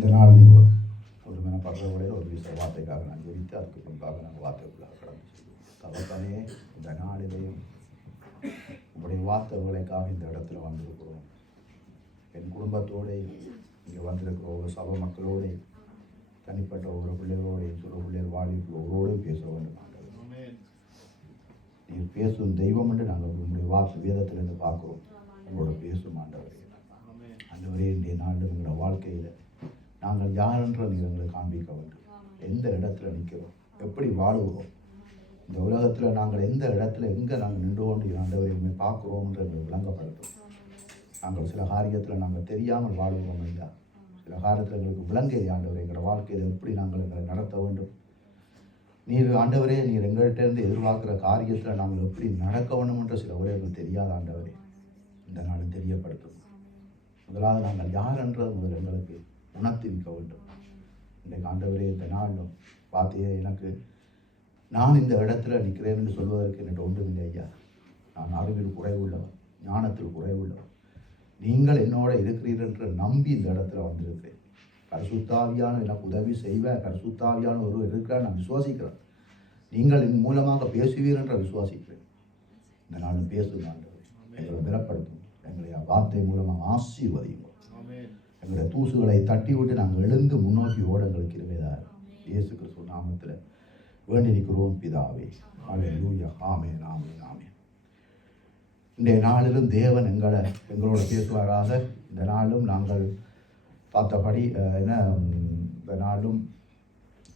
இந்த நாள் நீங்கள் ஒரு மனப்படுறவர்களே ஒரு வீச வார்த்தைக்காக நான் ஜெபித்து அதுக்கு பின்பாக நாங்கள் வார்த்தைக்குள்ளாக கடந்து செல்வோம். தகப்பனே, இந்த நாளிலேயும் உங்களுடைய வார்த்தைகளுக்காக இந்த இடத்துல வந்திருக்கிறோம். என் குடும்பத்தோடு இங்கே வந்திருக்கிற ஒரு சபை மக்களோடு தனிப்பட்ட ஒரு பிள்ளைகளோடையும் சிறு பிள்ளைகள் வாழ்க்கை ஒவ்வொருவரோடையும் பேச வேண்டும். நீங்கள் பேசும் தெய்வம் என்று நாங்கள் உங்களுடைய வார்த்தை வேதத்திலிருந்து பார்க்குறோம். உங்களோட பேசும் ஆண்டவரே. ஆண்டவரே, இன்றைய நாள் எங்களோட வாழ்க்கையில் நாங்கள் யார் என்ற நீர் எங்களை காண்பிக்க வேண்டும். எந்த இடத்துல நிற்கிறோம், எப்படி வாழுகிறோம், இந்த உலகத்தில் நாங்கள் எந்த இடத்துல எங்கே நாங்கள் நின்று கொண்டு ஆண்டவரையுமே பார்க்குறோம் என்று எங்களை விளங்கப்படுத்தும். நாங்கள் சில காரியத்தில் நாங்கள் தெரியாமல் வாழ்கிறோம் இல்லையா? சில காரியத்தில் எங்களுக்கு விளங்கை ஆண்டவரை எங்களோட வாழ்க்கையில் எப்படி நாங்கள் எங்களை நடத்த வேண்டும். நீர் ஆண்டவரே, நீர் எங்கள்கிட்ட இருந்து எதிர்பார்க்குற காரியத்தில் நாங்கள் எப்படி நடக்க வேண்டும் என்ற சில உரைகள் தெரியாத ஆண்டவரே இந்த நாள் தெரியப்படுத்தும். முதலாவது நாங்கள் யார் என்றது முதல் எங்களுக்கு உணர்த்தி வைக்க வேண்டும். இன்றைக்கு ஆண்டவரே, இந்த நாளும் பார்த்தியே எனக்கு நான் இந்த இடத்துல நிற்கிறேன் என்று சொல்வதற்கு எனக்கு ஒன்றுமில்லை ஐயா. நான் அறிவில் குறைவுள்ளவன், ஞானத்தில் குறைவுள்ளவன். நீங்கள் என்னோட இருக்கிறீர்கள் என்று நம்பி இந்த இடத்துல வந்திருக்கிறேன். பரிசுத்தாவியான எனக்கு உதவி செய்வேன். பரிசுத்தாவியான ஒரு இருக்கிறார், நான் விசுவாசிக்கிறேன். நீங்கள் என் மூலமாக பேசுவீர் என்ற விசுவாசிக்கிறேன். இந்த நாளும் பேசுங்க ஆண்டவரே, எங்களை பலப்படுத்தும். எங்களை வார்த்தை மூலமாக ஆசீர்வதிங்க. எங்களுடைய தூசுகளை தட்டி விட்டு நாங்கள் எழுந்து முன்னோக்கி ஓட எங்களுக்கு இருவேதார் இயேசு கிறிஸ்து நாமத்தில் வேண்டி நிற்கிறோம் பிதாவே. அல்லேலூயா. ஆமென், ஆமென், ஆமென். இன்றைய நாளிலும் தேவன் எங்களோட பேசுவாராக. இந்த நாளும் நாங்கள் பார்த்தபடி இந்த நாளும்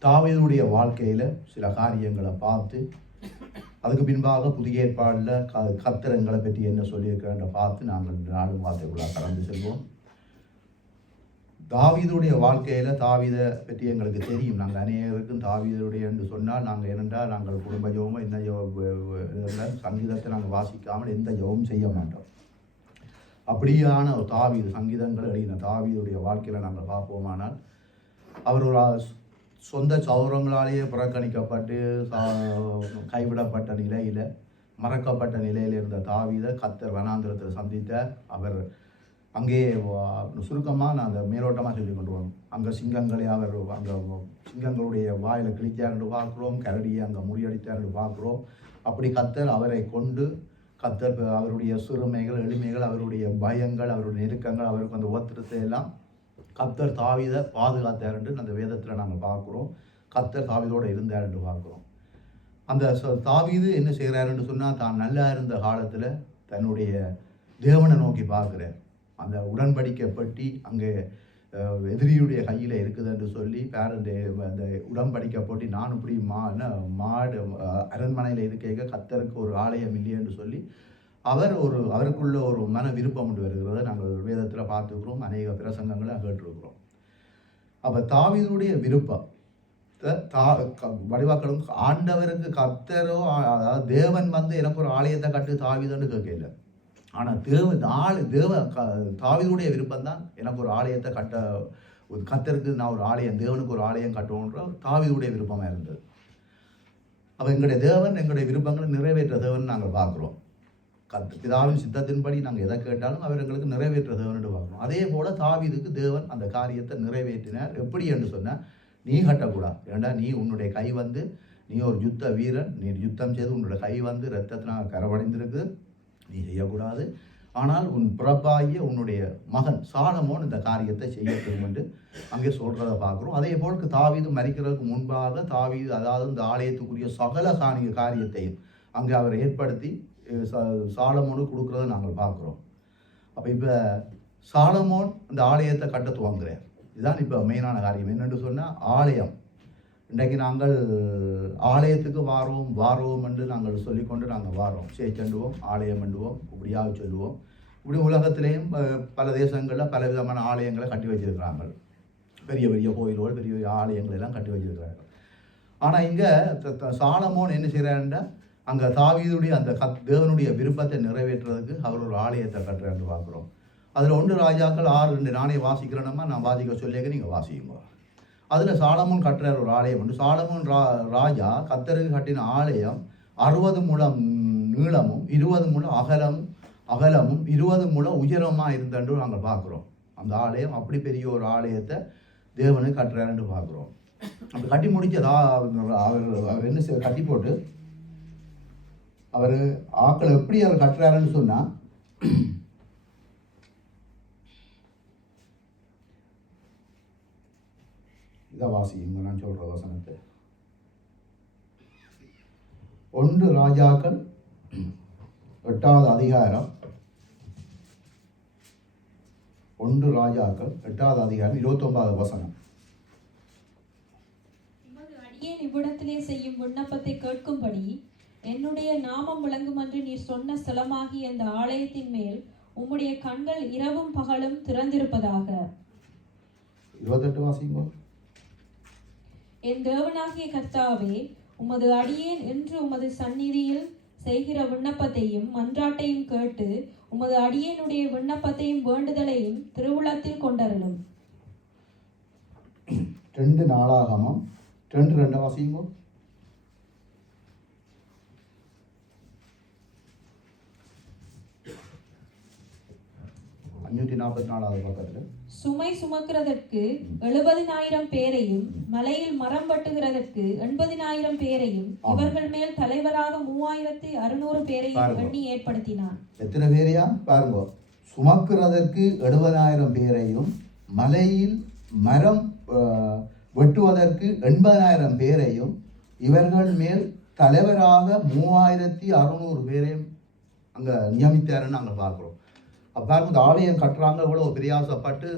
தாவீதுடைய வாழ்க்கையில் சில காரியங்களை பார்த்து அதுக்கு பின்பாக புதிய ஏற்பாடில் கர்த்தரங்களை பற்றி என்ன சொல்லியிருக்கிறேன்ற பார்த்து நாங்கள் இந்த நாளும் வார்த்தைக்குள்ளாக கடந்து செல்வோம். தாவீதுடைய வாழ்க்கையில் தாவீதை பற்றி எங்களுக்கு தெரியும். நாங்கள் அநேகருக்கும் தாவீதுடைய என்று சொன்னால் நாங்கள் என்னென்றால் நாங்கள் குடும்ப ஜெபமோ இந்த சங்கீதத்தை நாங்கள் வாசிக்காமல் எந்த ஜெபமும் செய்ய மாட்டோம். அப்படியான ஒரு தாவீது சங்கீதங்கள் எழுதின தாவீதுடைய வாழ்க்கையில் நாங்கள் பார்ப்போமானால் அவர் ஒரு சொந்த சௌரங்களாலேயே புறக்கணிக்கப்பட்டு கைவிடப்பட்ட நிலையில் மறக்கப்பட்ட நிலையில் இருந்த தாவீதை கர்த்தர் வனாந்திரத்தில் சந்தித்த அவர் அங்கே சுருக்கமாக நான் அந்த மேலோட்டமாக சொல்லி கொண்டு வரோம். அங்கே சிங்கங்களை அவர் அங்கே சிங்கங்களுடைய வாயில் கிழித்தார்னு பார்க்குறோம், கரடியை அங்கே முறியடித்தார்னு பார்க்குறோம். அப்படி கர்த்தர் அவரை கொண்டு கர்த்தர் அவருடைய சிறுமைகள் எளிமைகள் அவருடைய பயங்கள் அவருடைய நெருக்கங்கள் அவருக்கு அந்த ஒத்திரத்தை எல்லாம் கர்த்தர் தாவீதை பாதுகாத்தார் என்று அந்த வேதத்தில் நாங்கள் பார்க்குறோம். கர்த்தர் தாவீதோடு இருந்தார் என்று பார்க்குறோம். அந்த தாவீது என்ன செய்கிறாருன்னு சொன்னால் தான் நல்லா இருந்த காலத்தில் தன்னுடைய தேவனை நோக்கி பார்க்குறார். அந்த உடன்படிக்கை பற்றி அங்கே எதிரியுடைய கையில் இருக்குது என்று சொல்லி அந்த உடன்படிக்கை போட்டி நான் இப்படி மாடு அரண்மனையில் இருக்க கர்த்தருக்கு ஒரு ஆலயம் இல்லை என்று சொல்லி அவருக்குள்ள ஒரு மன விருப்பம் கொண்டு வருகிறத நாங்கள் வேதத்தில் பார்த்துக்கிறோம். அநேக பிரசங்கங்களை கேட்டிருக்கிறோம். அப்போ தாவீதுடைய விருப்பம் வடிவாக்களும் ஆண்டவருக்கு கர்த்தரோ அதாவது தேவன் வந்து எனக்கு ஒரு ஆலயத்தை கட்டு தாவீதுன்னு கேட்கல. ஆனால் தாவீதுடைய விருப்பம் தான் எனக்கு ஒரு ஆலயத்தை கட்ட கர்த்தருக்கு நான் ஒரு ஆலயம் தேவனுக்கு ஒரு ஆலயம் கட்டணுன்ற தாவீதுடைய விருப்பமாக இருந்தது. அப்போ எங்களுடைய தேவன் எங்களுடைய விருப்பங்களை நிறைவேற்ற தேவன் நாங்கள் பார்க்குறோம். பிதாவின் சித்தத்தின்படி நாங்கள் எதை கேட்டாலும் அவர் எங்களுக்கு நிறைவேற்ற தேவன் என்று பார்க்கணும். அதே போல் தாவீதுக்கு தேவன் அந்த காரியத்தை நிறைவேற்றினார். எப்படி என்று சொன்னால், நீ கட்டக்கூடாது. ஏண்டா நீ உன்னுடைய கை வந்து நீ ஒரு யுத்த வீரன், நீ யுத்தம் செய்து உன்னுடைய கை வந்து இரத்தத்தினால் கரவடைந்திருக்கு, நீ செய்யக்கூடாது. ஆனால் உன் பிறப்பாகிய உன்னுடைய மகன் சாலமோன் இந்த காரியத்தை செய்யட்டும் என்று அங்கே சொல்கிறத பார்க்குறோம். அதே போல் தாவீது மரிக்கிறதுக்கு முன்பாக தாவீது அதாவது இந்த ஆலயத்துக்குரிய சகல காரியத்தையும் அங்கே அவர் ஏற்படுத்தி சாலமோனுக்கு கொடுக்குறத நாங்கள் பார்க்குறோம். அப்போ இப்போ சாலமோன் இந்த ஆலயத்தை கட்ட துவங்குறார். இதுதான் இப்போ மெயினான காரியம். என்னென்னு சொன்னால் ஆலயம். இன்றைக்கு நாங்கள் ஆலயத்துக்கு வாரோம் என்று நாங்கள் சொல்லிக்கொண்டு நாங்கள் வாரோம், சேர்ச்சண்டுவோம், ஆலயம் பண்ணுவோம், இப்படியாக சொல்லுவோம். இப்படி உலகத்திலேயும் பல தேசங்களில் பல விதமான ஆலயங்களை கட்டி வச்சிருக்கிறாங்க. பெரிய பெரிய கோயில்கள் பெரிய பெரிய ஆலயங்கள் எல்லாம் கட்டி வச்சிருக்கிறாங்க. ஆனால் இங்கே சாலமோன் என்ன செய்கிறாருன்னா அங்கே தாவீதுடைய அந்த தேவனுடைய விருப்பத்தை நிறைவேற்றுறதுக்கு அவர் ஒரு ஆலயத்தை கட்டுறான்னு பார்க்குறோம். அதில் 1 ராஜாக்கள் 6:2 நானே வாசிக்கிறேன்னா நான் வாசிக்க சொல்லியிருக்க நீங்கள் வாசிக்குங்க. அதில் சாலமோன் கட்டுறார் ஒரு ஆலயம் உண்டு. சாலமோன் ராஜா கர்த்தருக்கு கட்டின ஆலயம் 60 முழம் நீளமும் 20 முழம் அகலமும் 20 முழம் உயரமாக இருந்தன்று நாங்கள் பார்க்குறோம். அந்த ஆலயம் அப்படி பெரிய ஒரு ஆலயத்தை தேவனுக்கு கட்டுறாருன்னு பார்க்குறோம். அப்படி கட்டி முடிச்சதா அவர் என்ன செய்ய கட்டி போட்டு அவர் ஆக்களை எப்படி அவர் கட்டுறாருன்னு சொன்னால், இதை வாசிங்க நான் சொல்கிற வசனத்தை. 1 ராஜாக்கள் 8வது அதிகாரம் 1 ராஜாக்கள் 8வது அதிகாரம் 29வது வசனம். அடியேன் இவ்விடத்திலே செய்யும் விண்ணப்பத்தை கேட்கும்படி என்னுடைய நாமம் விளங்கும் என்று நீர் சொன்ன ஸ்தலமாகிய இந்த ஆலயத்தின் மேல் உம்முடைய கண்கள் இரவும் பகலும் திறந்திருப்பதாக. 28 வாசிங்க. என் தேவனாகிய கர்த்தாவே, உமது அடியேன் என்று உமது சந்நிதியில் செய்கிற விண்ணப்பத்தையும் மன்றாட்டையும் கேட்டு உமது அடியேனுடைய விண்ணப்பத்தையும் வேண்டுதலையும் திருவுளத்தில் கொண்டருளும். 2 நாளாகமம் 2 வாசிங்க. 544வது பக்கத்தில் சுமை சுமக்கிறதற்கு 70,000 பேரையும் மலையில் மரம் வெட்டுகிறதற்கு 80,000 பேரையும் இவர்கள் மேல் தலைவராக 3,600 பேரையும் எண்ணி ஏற்படுத்தினான். எத்தனை பேரையா பாருங்க. சுமக்கிறதற்கு 70,000 பேரையும் மலையில் மரம் வெட்டுவதற்கு 80,000 பேரையும் இவர்கள் மேல் தலைவராக 3,600 பேரையும் அங்கே நியமித்தாருன்னு நாங்கள் பார்க்குறோம். அப்போ இந்த ஆலயம் கட்டுறாங்க, இவ்வளோ பிரயாசப்பட்டு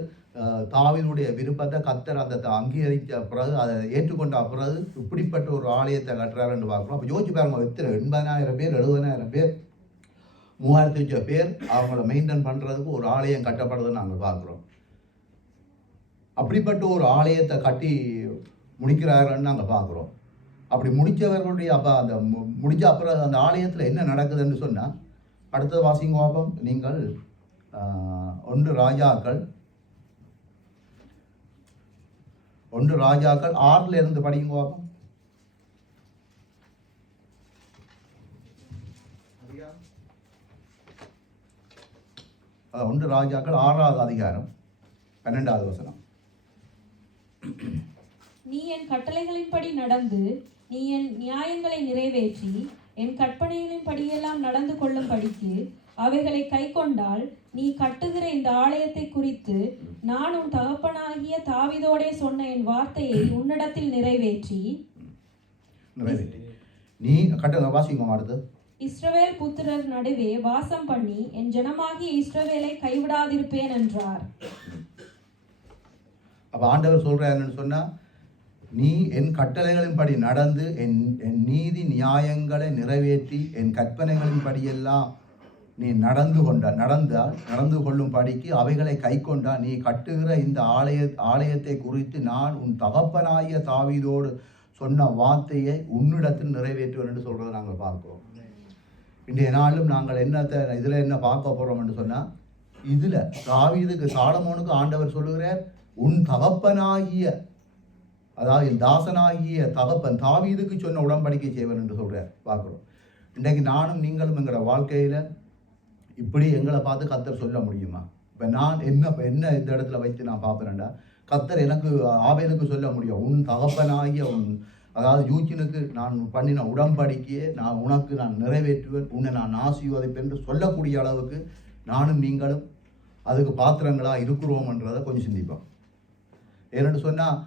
தாவீதுடைய விருப்பத்தை கர்த்தர் அந்த அங்கீகரித்த பிறகு அதை ஏற்றுக்கொண்ட பிறகு இப்படிப்பட்ட ஒரு ஆலயத்தை கட்டுறாருன்னு பார்க்குறோம். அப்போ யோசிச்சு பாருங்க, எத்தனை 80,000 பேர் 70,000 பேர் 3,000 பேர் அவங்கள மெயின்டைன் பண்ணுறதுக்கு ஒரு ஆலயம் கட்டப்படுதுன்னு நாங்கள் பார்க்குறோம். அப்படிப்பட்ட ஒரு ஆலயத்தை கட்டி முடிக்கிறாருன்னு நாங்கள் பார்க்குறோம். அப்படி முடித்தவர்களுடைய அப்போ அந்த முடிஞ்ச அப்புறம் அந்த ஆலயத்தில் என்ன நடக்குதுன்னு சொன்னால், அடுத்த வாசிங்க பாப்போம். நீங்கள் 1 ராஜாக்கள் 6ல் இருந்து படிங்க பாப்போம். 1 ராஜாக்கள் 6வது அதிகாரம் 12வது வசனம். நீ என் கட்டளைகளின்படி நடந்து நீ என் நியாயங்களை நிறைவேற்றி என் கற்பனைகளின் படியெல்லாம் நடந்து கொள்ளும் படிக்கு அவைகளை கை கொண்டால் நீ கட்டுகிற இந்த ஆலயத்தை குறித்து நான் உன் தகப்பனாகிய தாவீதோடே சொன்ன என் வார்த்தையை உன்னிடத்தில் நிறைவேற்றி நீ கட்டுங்க. வாசிங்க அடுத்து. இஸ்ரவேல் புத்திரர் நடுவே வாசம் பண்ணி என் ஜனமாகிய இஸ்ரவேலை கைவிடாதிருப்பேன் என்றார். அப்ப ஆண்டவர் சொல்றாருன்னு சொன்னா, நீ என் கட்டளைகளின்படி நடந்து என் நீதி நியாயங்களை நிறைவேற்றி என் கற்பனைகளின் படியெல்லாம் நீ நடந்து கொள்ளும் படிக்கு அவைகளை கை கொண்டா நீ கட்டுகிற இந்த ஆலயத்தை குறித்து நான் உன் தகப்பனாகிய தாவீதோடு சொன்ன வார்த்தையை உன்னிடத்தில் நிறைவேற்றுவேன் என்று சொல்றதை நாங்கள் பார்க்கிறோம். இன்றைய நாளும் நாங்கள் இதில் என்ன பார்க்க போகிறோம் என்று சொன்னால், இதில் தாவீதுக்கு சாலமோனுக்கு ஆண்டவர் சொல்லுகிறார், உன் தகப்பனாகிய, அதாவது என் தாசனாகிய தகப்பன் தாவீதுக்கு சொன்ன உடன்படிக்கை செய்வன் என்று சொல்கிறார் பார்க்குறோம். இன்றைக்கு நானும் நீங்களும் எங்களோட வாழ்க்கையில் இப்படி எங்களை பார்த்து கர்த்தர் சொல்ல முடியுமா? இப்போ நான் என்ன இந்த இடத்துல வைத்து நான் பார்ப்பேன்டா, கர்த்தர் எனக்கு ஆபேலுக்கு சொல்ல முடியும், உன் தகப்பனாகிய அதாவது யூச்சினுக்கு நான் பண்ணின உடன்படிக்கையை உனக்கு நான் நிறைவேற்றுவேன், உன்னை நான் ஆசீர்வதிப்பேன் என்று சொல்லக்கூடிய அளவுக்கு நானும் நீங்களும் அதுக்கு பாத்திரங்களாக இருக்கிறோம்ன்றதை கொஞ்சம் சிந்திப்போம். ஏன்னு சொன்னால்,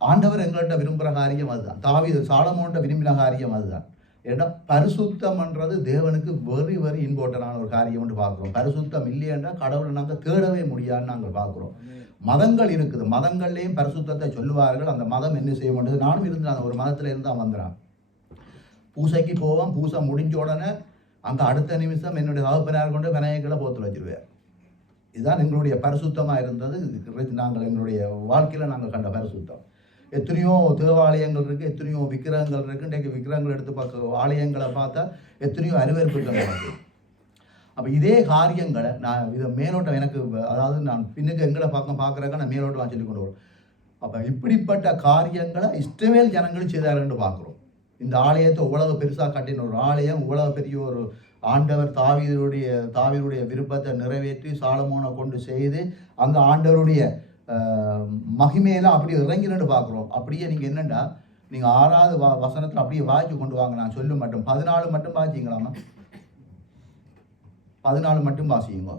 ஆண்டவர் எங்கள்கிட்ட விரும்புகிற காரியம் அதுதான், தாவீது சாலமோன்கிட்ட விரும்பின காரியம் அதுதான். ஏன்னா பரிசுத்தம்ன்றது தேவனுக்கு வெரி வெரி இம்பார்ட்டண்டான ஒரு காரியம்னு பார்க்குறோம். பரிசுத்தம் இல்லையென்றா கடவுளை நாங்கள் தேடவே முடியாதுன்னு நாங்கள் பார்க்குறோம். மதங்கள் இருக்குது, மதங்கள்லேயும் பரிசுத்தத்தை சொல்லுவார்கள். அந்த மதம் என்ன செய்ய மாட்டேது. நானும் இருந்தேன், ஒரு மதத்தில் இருந்து தான் வந்துடுறான். பூசைக்கு போவோம், பூசை முடிஞ்ச உடனே அங்கே அடுத்த நிமிஷம் என்னுடைய தகப்பனார் கொண்டு விநாயகர்களை போத்தில் வச்சிருவார். இதுதான் எங்களுடைய பரிசுத்தமாக இருந்தது. நாங்கள் எங்களுடைய வாழ்க்கையில் நாங்கள் கண்ட பரிசுத்தம். எத்தனையோ தேவாலயங்கள் இருக்குது, எத்தனையோ விக்கிரகங்கள் இருக்குது. இன்றைக்கு விக்கிரகங்கள் எடுத்து பார்க்க ஆலயங்களை பார்த்தா எத்தனையோ அருவருப்புகள் இருக்குது. அப்போ இதே காரியங்களை நான் இதை மேலோட்டம் எனக்கு, அதாவது நான் பின்னுக்கு எங்களை பார்க்குறக்க நான் மேலோட்டம் சொல்லி கொண்டு வரோம். அப்போ இப்படிப்பட்ட காரியங்களை இஸ்ரவேல் ஜனங்களும் செய்தார்கள் பார்க்குறோம். இந்த ஆலயத்தை இவ்வளவு பெருசாக கட்டின ஒரு ஆலயம், இவ்வளவு பெரிய ஒரு ஆண்டவர் தாவீதுடைய விருப்பத்தை நிறைவேற்றி சாலமோனை கொண்டு செய்து அங்கே ஆண்டவருடைய மகிமையில அப்படியே இறங்கினு பார்க்குறோம். அப்படியே நீங்கள் என்னண்டா நீங்கள் 6வது வசனத்தில் அப்படியே வாய்ச்சி கொண்டு வாங்க. நான் சொல்ல மட்டும் 14 மட்டும் வாசிங்களாமா, 14 மட்டும் வாசிங்க.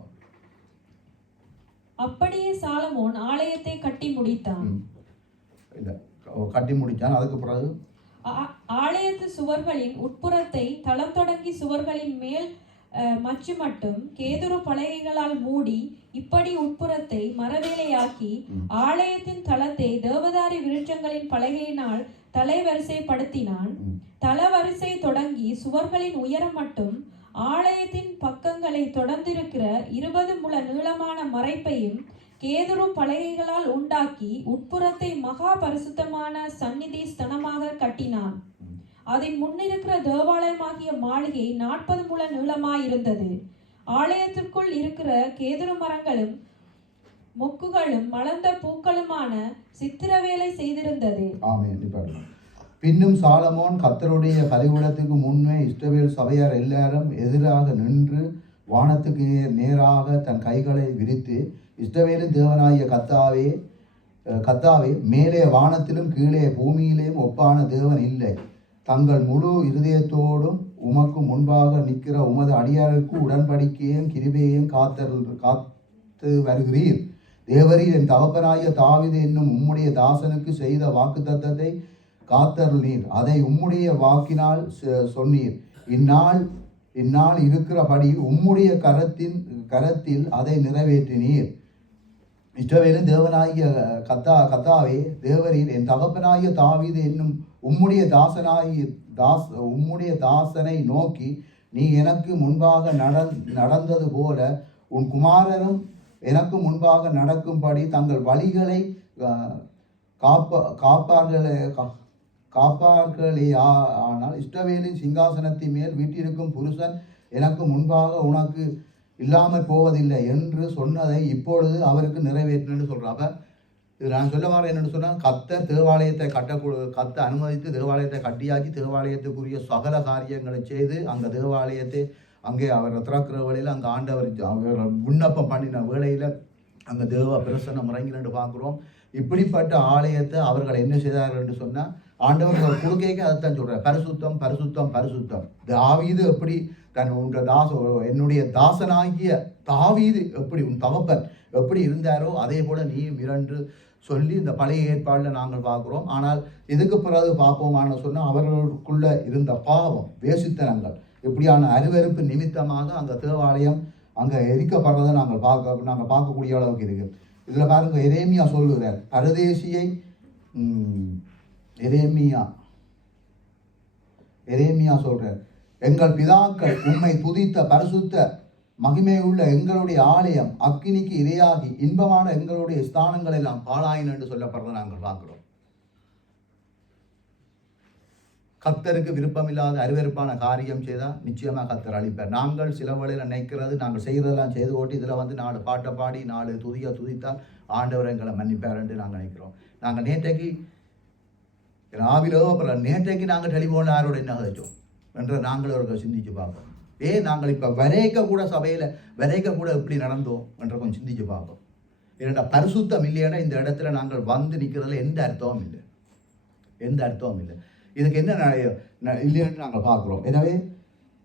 அப்படியே சாலமோன் ஆலயத்தை கட்டி முடித்தான். இல்லை, கட்டி முடித்தான். அதுக்கு பிறகு ஆலயத்து சுவர்களின் உட்புறத்தை தளம் தொடங்கி சுவர்களின் மேல் மச்சு மட்டும் கேதுரு பலகைகளால் மூடி இப்படி உட்புறத்தை மரவேலையாக்கி ஆலயத்தின் தளத்தை தேவதாரி விருட்சங்களின் பலகையினால் தலைவரிசைப்படுத்தினான். தளவரிசை தொடங்கி சுவர்களின் உயரம் மட்டும் ஆலயத்தின் பக்கங்களை தொடர்ந்திருக்கிற 20 முழ நீளமான மறைப்பையும் கேதுரு பலகைகளால் உண்டாக்கி உட்புறத்தை மகா பரிசுத்தமான சந்நிதி ஸ்தனமாக கட்டினான். அதன் முன்னிருக்கிற தேவாலயமாகிய மாளிகை 40 முழ நீளமாயிருந்தது. ஆலயத்திற்குள் இருக்கிற கேதுரு மரங்களும் மொக்குகளும் மலர்ந்த பூக்களுமான சித்திரவேலை செய்திருந்தது. பின்னும் சாலமோன் கர்த்தருடைய பலிபீடத்துக்கு முன்னே இஸ்ரவேல் சபையார் எல்லாரும் எதிராக நின்று வானத்துக்கு நேராக தன் கைகளை விரித்து, இஸ்ரவேலின் தேவனாகிய கர்த்தாவே, மேலே வானத்திலும் கீழே பூமியிலேயும் ஒப்பான தேவன் இல்லை. தங்கள் முழு இருதயத்தோடும் உமக்கு முன்பாக நிற்கிற உமது அடியாருக்கு உடன்படிக்கையும் கிருபையையும் காத்து வருகிறீர். தேவரீர் என் தகப்பனாகிய தாவீது என்னும் உம்முடைய தாசனுக்கு செய்த வாக்குத்தத்தத்தை காத்தருளீர். அதை உம்முடைய வாக்கினால் சொன்னீர். இந்நாள் இருக்கிறபடி உம்முடைய கரத்தில் அதை நிறைவேற்றினீர். இஸ்ரவேலின் தேவனாகிய கர்த்தாவே, தேவரீர் என் தகப்பனாகிய தாவீது என்னும் உம்முடைய தாசனை நோக்கி, நீ எனக்கு முன்பாக நடந்தது போல உன் குமாரரும் எனக்கு முன்பாக நடக்கும்படி தங்கள் வழிகளை காப்பார்களே. ஆனால் இஸ்ரவேலின் சிங்காசனத்தின் மேல் வீட்டிருக்கும் புருஷன் எனக்கு முன்பாக உனக்கு இல்லாமல் போவதில்லை என்று சொன்னதை இப்பொழுது அவருக்கு நிறைவேற்றினு சொல்கிறாங்க. இது நான் சொல்ல வர என்னென்னு சொன்னால், கர்த்தர் தேவாலயத்தை கர்த்தர் அனுமதித்து தேவாலயத்தை கட்டியாக்கி தேவாலயத்துக்குரிய சகல காரியங்களை செய்து அந்த தேவாலயத்தை அங்கே அவர் திறக்கிற வேளையில் அங்கே ஆண்டவர் விண்ணப்பம் பண்ணின வேளையில் அங்கே தேவ பிரசன்னம் இறங்கினு பார்க்குறோம். இப்படிப்பட்ட ஆலயத்தை அவர்கள் என்ன செய்தார்கள் என்று சொன்னால், ஆண்டவர் கொடுக்க அதைத்தான் சொல்கிறார், பரிசுத்தம் பரிசுத்தம் பரிசுத்தம். தாவீது எப்படி என்னுடைய தாசனாகிய தாவீது எப்படி உன் தகப்பன் எப்படி இருந்தாரோ அதே போல நீயும் இரண்டு சொல்லி இந்த பழைய ஏற்பாடில் நாங்கள் பார்க்குறோம். ஆனால் இதுக்கு பிறகு பார்ப்போமான சொன்னால், அவர்களுக்குள்ள இருந்த பாவம் வேசித்தனங்கள் இப்படியான அருவருப்பு நிமித்தமாக அந்த தேவாலயம் அங்கே எரிக்கப்படுறதை நாங்கள் பார்க்கக்கூடிய அளவுக்கு இருக்குது. இதில் பாருங்க, எரேமியா சொல்லுகிறார், பரதேசியை எரேமியா சொல்றார், எங்கள் பிதாக்கள் உம்மை துதித்த பரிசுத்த மகிமையுள்ள எங்களுடைய ஆலயம் அக்கினிக்கு இரையாகி இன்பமான எங்களுடைய ஸ்தானங்கள் எல்லாம் பாழாயின என்று சொல்லப்படுறதை நாங்கள் பார்க்கிறோம். கர்த்தருக்கு விருப்பமில்லாத அருவருப்பான காரியம் செய்தால் நிச்சயமாக கர்த்தர் அழிப்பார். நாங்கள் சில வேளையில் நினைக்கிறது, நாங்கள் செய்கிறதெல்லாம் செய்து ஓட்டி இதில் 4 பாட்டை பாடி 4 துதித்தால் ஆண்டவர் எங்களை மன்னிப்பார் என்று நாங்கள் நினைக்கிறோம். நாங்கள் நேற்றைக்கு நேற்றைக்கு நாங்கள் டெலிஃபோனில் யாரோட என்ன கதைச்சோம் என்று நாங்கள் அவர்கள் சிந்திச்சு பார்ப்போம். நாங்கள் இப்போ வரைக்க கூட சபையில் வரைக்க கூட எப்படி நடந்தோம் என்ற கொஞ்சம் சிந்திச்சு பார்ப்போம். ஏன்னா பரிசுத்தம் இல்லைன்னா இந்த இடத்துல நாங்கள் வந்து நிற்கிறதுல எந்த அர்த்தமும் இல்லை. இதுக்கு என்ன இல்லைன்னு நாங்கள் பார்க்குறோம். எனவே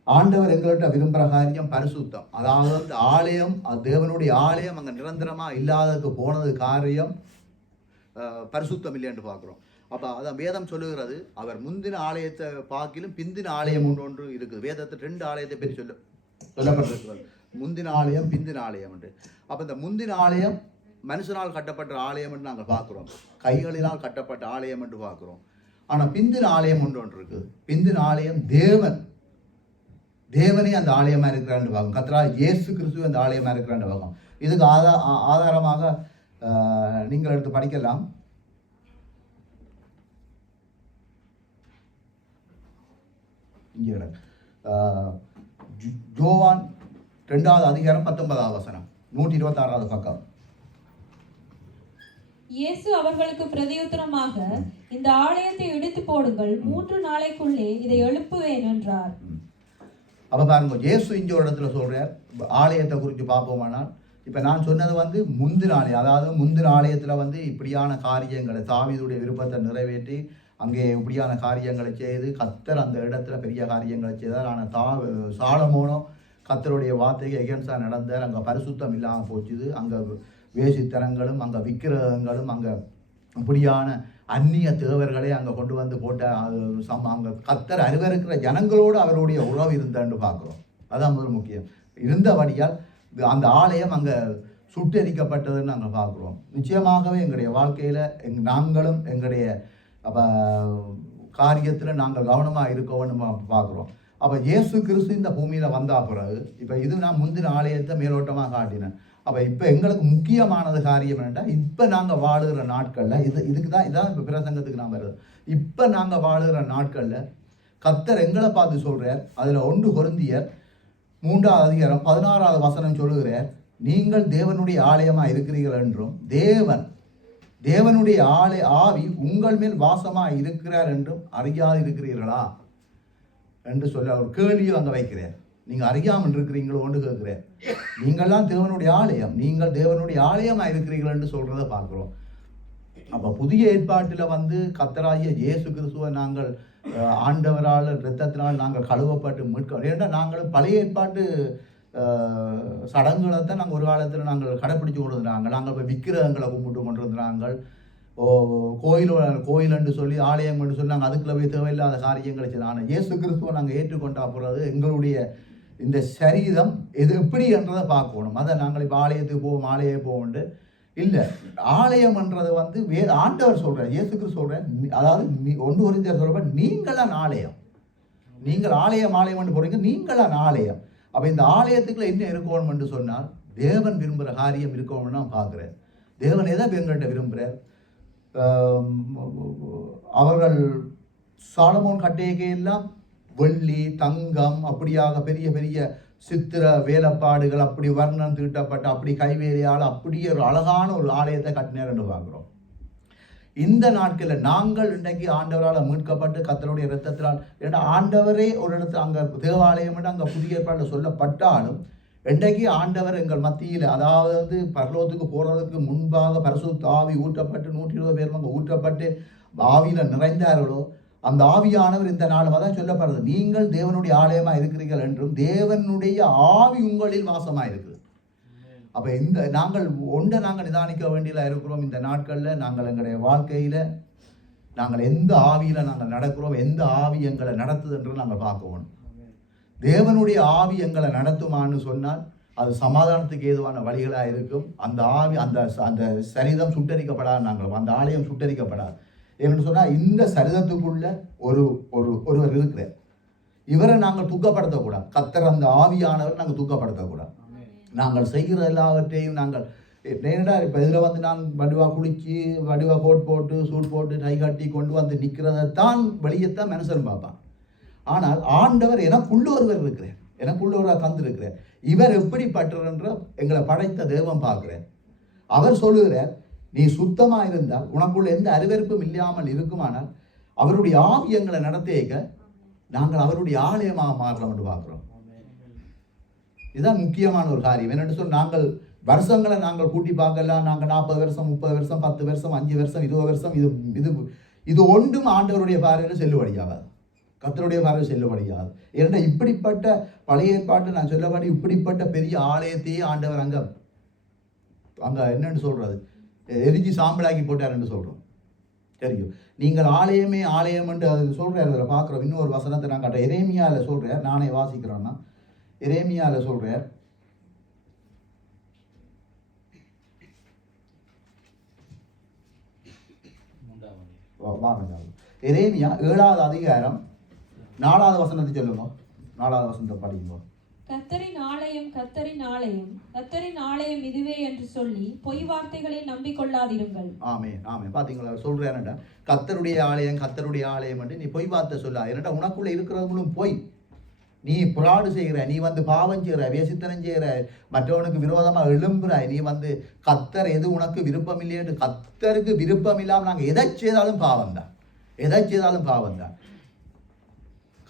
ஆண்டவர் எங்கள்கிட்ட விரும்புகிற காரியம் பரிசுத்தம். அதாவது அந்த ஆலயம், தேவனுடைய ஆலயம் அங்கே நிரந்தரமாக இல்லாததுக்கு போனது காரியம் பரிசுத்தம் இல்லைன்னு பார்க்குறோம். அப்போ அதான் வேதம் சொல்லுகிறது, அவர் முந்தின ஆலயத்தை பார்க்கிலும் பிந்தின ஆலயம் ஒன்று இருக்குது. வேதத்தை 2 ஆலயத்தை பற்றி சொல்லப்பட்டிருக்கிறது, முந்தின ஆலயம் பிந்தின ஆலயம் என்று. அப்போ இந்த முந்தின ஆலயம் மனுஷனால் கட்டப்பட்ட ஆலயம் என்று நாங்கள் பார்க்குறோம், கைகளினால் கட்டப்பட்ட ஆலயம் என்று பார்க்குறோம். ஆனால் பிந்தின ஆலயம் ஒன்று இருக்குது. பிந்தின ஆலயம் தேவனே அந்த ஆலயமாக இருக்கிறான்னு பார்க்கும். கர்த்தராகிய இயேசு கிறிஸ்து அந்த ஆலயமாக இருக்கிறான்னு பார்க்கும். இதுக்கு ஆதாரமாக நீங்கள் எடுத்து படிக்கலாம். இங்கே யோவான் 2வது அதிகாரம் 19வது வசனம், 126வது பக்கம். இயேசு அவர்களுக்கு பிரதியுத்தரமாக, இந்த ஆலயத்தை இடித்து போடுங்கள், 3 நாளைக்குள்ளே இதை எழுப்புவேன் என்றார். அப்ப பாருங்க, இயேசு இங்க ஒரு இடத்துல சொல்றார், ஆலயத்தை குறித்து பார்ப்போமானால் இப்போ நான் சொன்னது வந்து முந்தின ஆலயம், அதாவது முந்தின ஆலயத்தில் வந்து இப்படியான காரியங்களை தாவீதுடைய விருப்பத்தை நிறைவேற்றி அங்கே இப்படியான காரியங்களை செய்து கர்த்தர் அந்த இடத்துல பெரிய காரியங்களை செய்தார். ஆனால் சாலமோனோ கர்த்தருடைய வார்த்தைக்கு எகென்ஸ்டாக நடந்தார். அங்கே பரிசுத்தம் இல்லாமல் போச்சுது. அங்கே வேசித்தனங்களும் அங்கே விக்கிரகங்களும் அங்கே இப்படியான அந்நிய தேவர்களை அங்கே கொண்டு வந்து போட்ட அங்கே கர்த்தர் அருவருக்கிற ஜனங்களோடு அவருடைய உறவு இருந்தான்னு பார்க்குறோம். அதான் முதல் முக்கியம். இருந்தபடியால் அந்த ஆலயம் அங்கே சுட்டெரிக்கப்பட்டதுன்னு நாங்கள் பார்க்குறோம். நிச்சயமாகவே எங்களுடைய வாழ்க்கையில் நாங்களும் எங்களுடைய காரியத்தில் நாங்கள் கவனமாக இருக்கோம்னு பார்க்குறோம். அப்போ இயேசு கிறிஸ்து இந்த பூமியில் வந்தா பிறகு இப்போ இது நான் முந்தின ஆலயத்தை மேலோட்டமாக காட்டினேன். அப்போ இப்போ எங்களுக்கு முக்கியமானது காரியம் என்னென்னா, இப்போ நாங்கள் வாழுகிற நாட்களில் இதுக்கு தான் இதான் இப்போ பிரசங்கத்துக்கு நான் வருது. இப்போ நாங்கள் வாழுகிற நாட்களில் கர்த்தர் எங்களை பார்த்து சொல்கிறார். அதில் 1 கொரிந்தியர் 3ஆம் அதிகாரம் 16வது வசனம் சொல்லுகிறார், நீங்கள் தேவனுடைய ஆலயமாக இருக்கிறீர்கள் என்றும் தேவனுடைய ஆவி உங்கள் மேல் வாசமாக இருக்கிறார் என்றும் அறியாது இருக்கிறீர்களா என்று சொல்ல ஒரு கேள்வியும் அங்கே வைக்கிறார். நீங்கள் அறியாமல் இருக்கிறீங்களோன்னு கேட்குறார். நீங்கள்லாம் தேவனுடைய ஆலயம், நீங்கள் தேவனுடைய ஆலயமாக இருக்கிறீர்கள் என்று சொல்கிறத பார்க்குறோம். அப்போ புதிய ஏற்பாட்டில் வந்து கர்த்தராகிய இயேசு கிறிஸ்துவை நாங்கள் ஆண்டவரால் இரத்தத்தினால் நாங்கள் கழுவப்பட்டு மீட்க. ஏன்னா நாங்களும் பழைய ஏற்பாட்டு சடங்குகளை தான் நாங்கள் ஒரு காலத்தில் நாங்கள் கடைப்பிடிச்சு கொண்டு இருந்தாங்க. நாங்கள் இப்போ விக்கிரகங்களை கும்பிட்டு கொண்டு இருந்தாங்க. கோயிலுன்னு சொல்லி ஆலயம் என்று சொல்லி நாங்கள் அதுக்குள்ள போய் தேவையில்லாத காரியங்களை செய்யலாம். ஆனால் இயேசு கிறிஸ்துவை நாங்கள் ஏற்றுக்கொண்டா போகிறது எங்களுடைய இந்த சரீரம் எது எப்படி என்றதை பார்க்கணும். அதை நாங்கள் இப்போ ஆலயத்துக்கு போவோம், ஆலயம் போவோண்டு இல்லை. ஆலயம்ன்றது வந்து ஆண்டவர் சொல்கிறார், இயேசு கிறிஸ்து சொல்கிறார். அதாவது 1 கொரிந்தியர் சொல்கிறப்ப நீங்களாம் ஆலயம், நீங்கள் ஆலயம்னு போகிறீங்க, நீங்களாம் ஆலயம். அப்போ இந்த ஆலயத்துக்குள்ள என்ன இருக்கணும் என்று சொன்னால் தேவன் விரும்புகிற காரியம் இருக்கணும்னு நான் பார்க்குறேன். தேவன் எதை எங்கள்கிட்ட விரும்புகிறார்? அவர்கள் சாலமோன் கட்டையெல்லாம் வெள்ளி தங்கம் அப்படியாக பெரிய பெரிய சித்திர வேலைப்பாடுகள் அப்படி வர்ணம் தீட்டப்பட்ட அப்படி கைவேலையால் அப்படியே ஒரு அழகான ஒரு ஆலயத்தை கட்டினார் என்று பார்க்குறோம். இந்த நாட்களில் நாங்கள் இன்றைக்கு ஆண்டவரால் மீட்கப்பட்டு கர்த்தருடைய இரத்தத்தினால், ஏன்னா ஆண்டவரே ஒரு இடத்துல அங்கே தேவாலயம் அங்கே புதிய ஏற்பாட்டில் சொல்லப்பட்டாலும் இன்றைக்கு ஆண்டவர் எங்கள் மத்தியில், அதாவது வந்து பரலோகத்துக்கு போகிறதுக்கு முன்பாக பரிசுத்த ஆவி ஊற்றப்பட்டு 120 பேர் அங்கே ஊற்றப்பட்டு ஆவியில் நிறைந்தார்களோ அந்த ஆவியானவர் இந்த நாளும் தான் சொல்லப்படுறது, நீங்கள் தேவனுடைய ஆலயமாக இருக்கிறீர்கள் என்றும் தேவனுடைய ஆவி உங்களில் வாசமாக இருக்குது. அப்போ இந்த நாங்கள் நிதானிக்க வேண்டியதாக இருக்கிறோம். இந்த நாட்களில் நாங்கள் எங்களுடைய வாழ்க்கையில் நாங்கள் எந்த ஆவியில் நாங்கள் நடக்கிறோம், எந்த ஆவி எங்களை நடத்துது என்று நாங்கள் பார்க்கணும். தேவனுடைய ஆவி எங்களை நடத்துமான்னு சொன்னால் அது சமாதானத்துக்கு ஏதுவான வழிகளாக இருக்கும். அந்த ஆவி அந்த சரிதம் சுட்டரிக்கப்படாது, நாங்கள் அந்த ஆலயம் சுட்டரிக்கப்படாது. என்று சொன்னால் இந்த சரிதத்துக்குள்ள ஒருவர் இருக்கிறார். இவரை நாங்கள் தூக்கப்படுத்தக்கூடாது. கர்த்தர் அந்த ஆவியானவர் நாங்கள் தூக்கப்படுத்தக்கூடாது. நாங்கள் செய்கிற எல்லாவற்றையும் நாங்கள் நேரடாக இப்போ இதில் வந்து நான் வடிவா குளிச்சு வடிவா கோட் போட்டு சூட் போட்டு டை கட்டி கொண்டு வந்து நிற்கிறதான் வெளியத்தான் மனுஷன் பார்ப்பான். ஆனால் ஆண்டவர் எனக்குள்ள ஒருவர் இருக்கிறார், எனக்குள்ள ஒருவர் தந்திருக்கிறார். இவர் எப்படிப்பட்டன்ற எங்களை படைத்த தெய்வம் பார்க்கிறேன். அவர் சொல்லுகிறார், நீ சுத்தமாக இருந்தால் உனக்குள்ள எந்த அருவருப்பும் இல்லாமல் இருக்குமானால் அவருடைய ஆவி எங்களை நடத்திக்க நாங்கள் அவருடைய ஆலயமாக மாறலாம் என்று பார்க்குறோம். இதுதான் முக்கியமான ஒரு காரியம். என்னென்னு சொன்னால் நாங்கள் வருஷங்களை நாங்கள் கூட்டி பார்க்கலாம். நாங்கள் 40 வருஷம் 30 வருஷம் 10 வருஷம் 5 வருஷம் 20 வருஷம் இது ஒன்றும் ஆண்டவருடைய பார்வையில் செல்லுபடியாகாது, கர்த்தருடைய பார்வையில் செல்லுபடியாகாது. ஏன்னா இப்படிப்பட்ட பழைய ஏற்பாட்டு நான் சொல்லபடி இப்படிப்பட்ட பெரிய ஆலயத்தையே ஆண்டவர் அங்கே என்னென்னு சொல்கிறது எரிஞ்சு சாம்பலாக்கி போட்டார் என்று சொல்கிறோம். தெரியும், நீங்கள் ஆலயமே ஆலயம் என்று அது சொல்கிறார். அதில் பார்க்குறோம். இன்னொரு வசனத்தை நான் காட்டுறேன். எரேமியாவில் சொல்கிறார், நானே வாசிக்கிறேன்னா எரேமியாவில் சொல்கிறார். எரேமியா 7வது அதிகாரம் 4வது வசனத்தை சொல்லுங்க. 4வது வசனத்தை படிக்குங்க. கர்த்தரின் ஆலயம் கர்த்தரின் ஆலயம் கர்த்தரின் ஆலயம் இதுவே என்று சொல்லி பொய் வார்த்தைகளை நம்பிக்கொள்ளாதிருங்கள். ஆமே ஆமே. பார்த்தீங்களா சொல்கிறேன்டா, கர்த்தருடைய ஆலயம் என்று நீ பொய் வார்த்தை சொல்லா. ஏன்னா உனக்குள்ள இருக்கிறவங்களும் பொய். நீ புராடு செய்கிற, நீ வந்து பாவம் செய்கிற, வேசித்தனம் செய்கிற, மற்றவனுக்கு விரோதமாக எழும்புறாய். நீ வந்து கர்த்தர் எது உனக்கு விருப்பம் இல்லையென்று, கர்த்தருக்கு விருப்பம் இல்லாமல் நாங்கள் எதை செய்தாலும் பாவம் தான், எதை செய்தாலும் பாவம் தான்.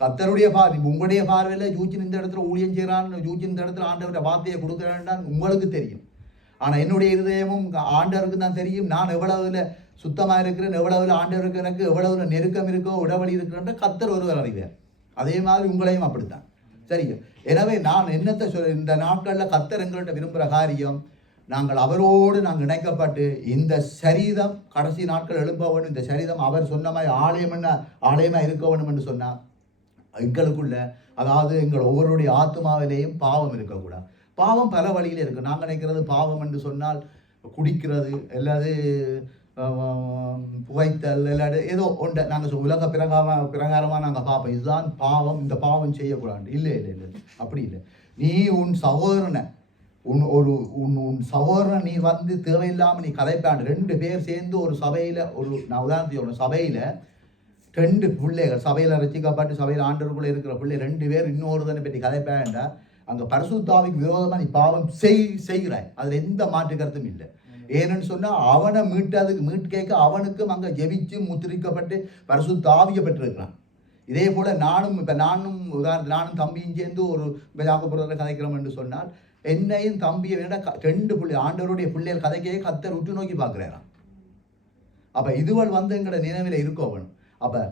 கர்த்தருடைய உங்களுடைய பார்வையில் ஜூச்சின் இந்த இடத்துல ஊழியம் செய்கிறான், ஜூச்சின் இந்த இடத்துல ஆண்டவருடைய வார்த்தையை கொடுக்குறான்னு உங்களுக்கு தெரியும். ஆனால் என்னுடைய இருதயமும் ஆண்டவருக்கு தான் தெரியும். நான் எவ்வளவுல சுத்தமாக இருக்கிறேன், எவ்வளவுல ஆண்டவருக்கு எனக்கு எவ்வளவு நெருக்கம் இருக்கோ இடைவெளி இருக்கிறன்ற கர்த்தர் ஒருவர் அறிவார். அதே மாதிரி உங்களையும் அப்படித்தான். சரிங்க. எனவே நான் என்னத்தை சொல்ல, இந்த நாட்களில் கர்த்தர் எங்கள்கிட்ட விரும்புகிற காரியம், நாங்கள் அவரோடு நாங்கள் இணைக்கப்பட்டு இந்த சரீரம் கடைசி நாட்கள் எழுப்ப வேண்டும். இந்த சரீரம் அவர் சொன்ன மாதிரி ஆலயமாக இருக்க வேண்டும் என்று சொன்னால் எங்களுக்குள்ள, அதாவது எங்கள் ஒவ்வொருடைய ஆத்மாவிலேயும் பாவம் இருக்கக்கூடாது. பாவம் பல வழியில் இருக்குது. நாங்கள் நினைக்கிறது பாவம் என்று சொன்னால் குடிக்கிறது, இல்லாது புகைத்தல், இல்லாது ஏதோ ஒன்றை நாங்கள் உலக பிரகாரமாக நாங்கள் பார்ப்போம், இதுதான் பாவம், இந்த பாவம் செய்யக்கூடாது. இல்லை இல்லை இல்லை, அப்படி இல்லை. நீ உன் சகோதரனை உன் சகோதரன் நீ வந்து தேவையில்லாமல் நீ கதைப்பாண்டு 2 பேர் சேர்ந்து ஒரு சபையில், நான் உதாரணத்துக்கு சபையில் 2 பிள்ளைகள் சபையில் ரசிக்கப்பட்டு சபையில் ஆண்டவருக்குள்ளே இருக்கிற பிள்ளை 2 பேர் இன்னொருதனை பற்றி கதைப்பாண்டா அங்கே பரிசுத்தாவிக்கு விரோதமாக நீ பாவம் செய்கிறாய். அதில் எந்த மாற்று கருத்தும் இல்லை. ஏன்னு சொன்னால் அவனை மீட்கேக்க அவனுக்கும் அங்கே ஜெபிச்சு முத்திரிக்கப்பட்டு பரிசுத்தாவியை பெற்றிருக்கிறான். இதே போல் நானும் உதாரணத்துக்கு நானும் தம்பியும் சேர்ந்து ஒரு விளையாக்கப்படுறத கதைக்கிறோம் என்று சொன்னால் என்னையும் தம்பியை வேண்ட 2 பிள்ளை ஆண்டவருடைய பிள்ளைகள் கதைக்கையே கர்த்தர் உற்று நோக்கி பார்க்குறாராம். அப்போ இதுவள் வந்து எங்களோட நினைவில் இருக்கவன். அப்போ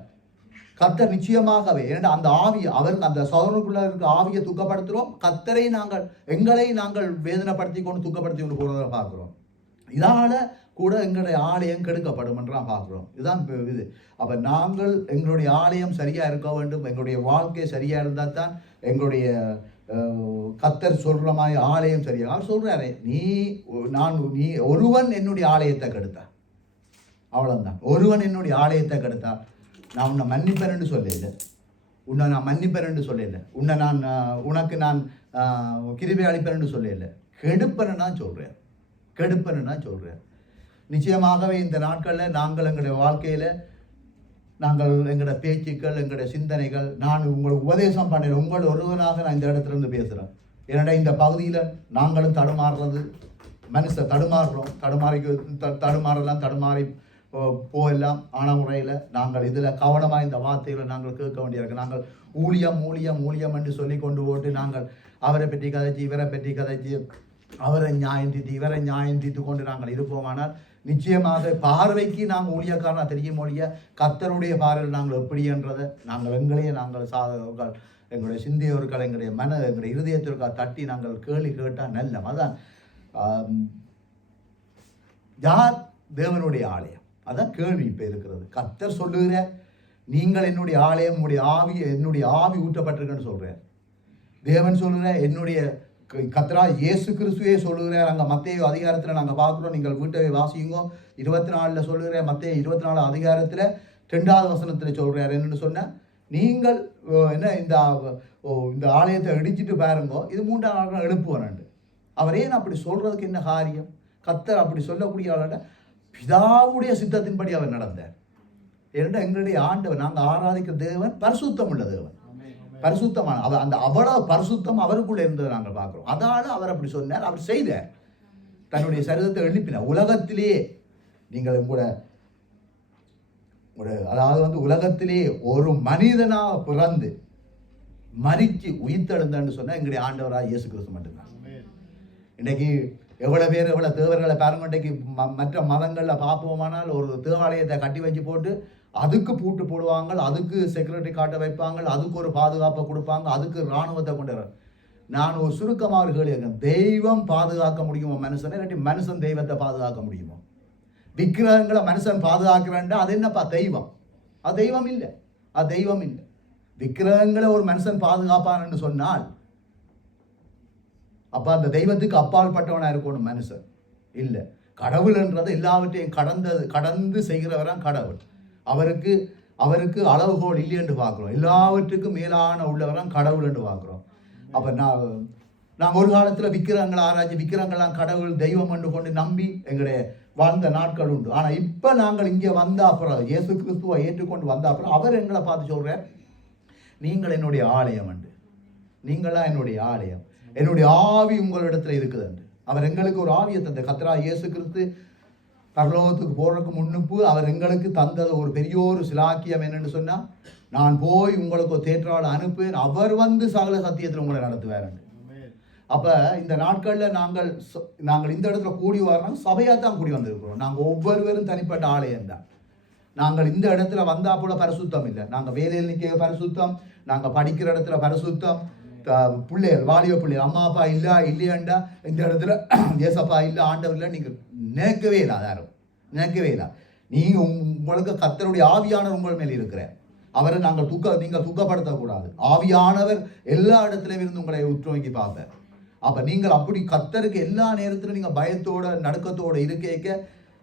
கர்த்தர் நிச்சயமாகவே ஏன்னா அந்த ஆவி அவருக்கு அந்த சோதனைக்குள்ள இருக்க ஆவியை துக்கப்படுத்துகிறோம். கர்த்தரை எங்களை நாங்கள் வேதனைப்படுத்தி கொண்டு துக்கப்படுத்தி கொண்டு போகிறத பார்க்குறோம். இதால் கூட எங்களுடைய ஆலயம் கெடுக்கப்படும் என்றால் பார்க்குறோம். இதுதான் இது. அப்போ நாங்கள் எங்களுடைய ஆலயம் சரியாக இருக்க வேண்டும். எங்களுடைய வாழ்க்கை சரியாக இருந்தால் தான் எங்களுடைய கர்த்தர் சொல்கிற மாதிரி ஆலயம் சரியாக. அவர் சொல்கிறாரே, நீ ஒருவன் என்னுடைய ஆலயத்தை கெடுத்தா, அவ்வளோதான். ஒருவன் என்னுடைய ஆலயத்தை கெடுத்தா நான் உன்னை மன்னிப்பேன்னு சொல்லலை, நான் மன்னிப்பேன்னு சொல்லலை, உனக்கு நான் கிருபை அளிப்பேன்னு சொல்லலை, கெடுப்பேன்னு நான் சொல்கிறேன். நிச்சயமாகவே இந்த நாட்களில் நாங்கள் எங்களுடைய வாழ்க்கையில் நாங்கள் எங்களோட பேச்சுக்கள், எங்களுடைய சிந்தனைகள், நான் உங்களுக்கு உபதேசம் பண்ணல, உங்கள் ஒருவனாக நான் இந்த இடத்துல இருந்து பேசுகிறேன். ஏன்னா இந்த பகுதியில் நாங்களும் தடுமாறி போகலாம். ஆன முறையில் நாங்கள் இதில் கவனமாக இந்த வார்த்தைகளை நாங்கள் கேட்க வேண்டியிருக்கு. நாங்கள் ஊழியம் என்று சொல்லி கொண்டு போட்டு நாங்கள் அவரை பற்றி கதைச்சி இவரை பற்றி கதைச்சி அவரை நியாயம் தீர்த்து கொண்டு நாங்கள் இருப்போமானால் நிச்சயமாக பார்வைக்கு நாங்கள் ஊழியக்காரனாக தெரியும் ஒழிய கர்த்தருடைய பார்வையில் நாங்கள் எப்படி என்றதை நாங்கள் சாதகர்கள் எங்களுடைய சிந்தையோர்கள் எங்களுடைய இருதயத்திற்காக தட்டி நாங்கள் கேள்வி கேட்டால் நல்ல. அதான் யார் தேவனுடைய ஆலயம், அதான் கேள்வி இப்போ இருக்கிறது. கர்த்தர் சொல்லுகிற நீங்கள் என்னுடைய ஆலயம், என்னுடைய ஆவி ஊற்றப்பட்டிருக்குன்னு சொல்கிறார். தேவன் சொல்லுகிற என்னுடைய கர்த்தரா இயேசு கிறிஸ்துவே சொல்லுகிறார். அங்கே மத்தேயு அதிகாரத்தில் நாங்கள் பார்க்குறோம், நீங்கள் வீட்டை வாசியுங்கோ 24 சொல்லுகிற மத்தேயு 24 அதிகாரத்தில் 2வது வசனத்தில் சொல்கிறார். என்னென்னு சொன்னால், நீங்கள் என்ன இந்த ஆலயத்தை இடிச்சிட்டு பாருங்கோ, இது 3ஆம் நாள் எழுப்புவானு. அவர் ஏன் அப்படி சொல்கிறதுக்கு என்ன காரியம்? கர்த்தர் அப்படி சொல்லக்கூடிய ஆளோட பிதாவுடைய சித்தத்தின்படி அவர் நடந்தார். ஏன்னா எங்களுடைய ஆண்டவர், நாங்கள் ஆராதிக்கிற தேவன் பரிசுத்தம் உள்ள தேவன், பரிசுத்தமான அந்த அவ்வளவு பரிசுத்தம் அவருக்குள்ள இருந்ததை நாங்கள் பார்க்குறோம். அதனால அவர் அப்படி சொன்னார், அவர் செய்தார், தன்னுடைய சரீரத்தை எழுப்பினார். உலகத்திலேயே நீங்கள் கூட அதாவது வந்து உலகத்திலேயே ஒரு மனிதனாக பிறந்து மரித்து உயிர்த்தெழுந்தான்னு சொன்னால் எங்களுடைய ஆண்டவராக இயேசு கிறிஸ்து மட்டும்தான். இன்றைக்கு எவ்வளோ தேவர்களை பாருங்க. இன்றைக்கு மற்ற மதங்களில் பார்ப்போமானால் ஒரு தேவாலயத்தை கட்டி வச்சு போட்டு அதுக்கு பூட்டு போடுவாங்க, அதுக்கு செக்யூரிட்டி காட்ட வைப்பாங்க, அதுக்கு ஒரு பாதுகாப்பை கொடுப்பாங்க, அதுக்கு இராணுவத்தை கொண்டு வர. நான் ஒரு சுருக்கமாக ஒரு கேள்வி இருக்கேன், தெய்வம் பாதுகாக்க முடியுமோ மனுஷனை, இல்லாட்டி மனுஷன் தெய்வத்தை பாதுகாக்க முடியுமோ? விக்கிரகங்களை மனுஷன் பாதுகாக்கிறான்டா அது என்னப்பா தெய்வம்? அது தெய்வம் இல்லை. விக்கிரகங்களை ஒரு மனுஷன் பாதுகாப்பான்னு சொன்னால் அப்போ அந்த தெய்வத்துக்கு அப்பால் பட்டவனாக இருக்கணும் மனுஷன் இல்லை. கடவுள்ன்றது எல்லாவற்றையும் கடந்து செய்கிறவரான் கடவுள். அவருக்கு அளவுகோல் இல்லை என்று பார்க்குறோம். எல்லாவற்றுக்கும் மேலான உள்ளவரான் கடவுள் என்று பார்க்குறோம். அப்போ நாங்கள் ஒரு காலத்தில் விக்கிரகங்களை ஆராய்ச்சி, விக்கிரகங்கள்லாம் கடவுள் தெய்வம் என்று கொண்டு நம்பி எங்களுடைய வாழ்ந்த நாட்கள் உண்டு. ஆனால் இப்போ நாங்கள் இங்கே வந்த அப்புறம், இயேசு கிறிஸ்துவை ஏற்றுக்கொண்டு வந்த அப்புறம் அவர் எங்களை பார்த்து சொல்கிறார், நீங்கள் என்னுடைய ஆலயம் என்று, நீங்களா என்னுடைய ஆலயம், என்னுடைய ஆவி உங்களிடத்தில் இருக்குது என்று. அவர் எங்களுக்கு ஒரு ஆவியை தந்த கர்த்தரா இயேசு கிறிஸ்து பரலோகத்துக்கு போறதுக்கு முன்னுப்பு அவர் எங்களுக்கு தந்தது ஒரு பெரிய ஒரு சிலாக்கியம் என்னன்னு சொன்னால், நான் போய் உங்களுக்கு ஒரு தேற்றாளை அனுப்புவேன், அவர் வந்து சகல சத்தியத்தில் உங்களை நடத்துவார். அப்போ இந்த நாட்களில் நாங்கள் இந்த இடத்துல கூடி வரணும், சபையாக தான் கூடி வந்திருக்கிறோம். நாங்கள் ஒவ்வொருவரும் தனிப்பட்ட ஆலயம் தான். நாங்கள் இந்த இடத்துல வந்தால் கூட பரிசுத்தம் இல்லை. நாங்கள் வேலையில் நிற்க பரிசுத்தம், நாங்கள் படிக்கிற இடத்துல பரிசுத்தம், பிள்ளைகள் வாலிப பிள்ளைகள் அம்மா அப்பா இல்லையாண்டா இந்த இடத்துல ஏசப்பா இல்லை ஆண்டவர் இல்லை நீங்கள் நினைக்கவே இல்லை. யாரும் நினைக்கவே இல்லை. நீங்கள் உங்களுக்கு கர்த்தருடைய ஆவியானவர் உங்கள் மேல் இருக்கிறார். அவரை நீங்கள் துக்கப்படுத்தக்கூடாது. ஆவியானவர் எல்லா இடத்துலையும் இருந்து உங்களை உற்று நோக்கி பார்ப்பார். அப்போ நீங்கள் அப்படி கர்த்தருக்கு எல்லா நேரத்திலும் நீங்கள் பயத்தோட நடுக்கத்தோடு இருக்க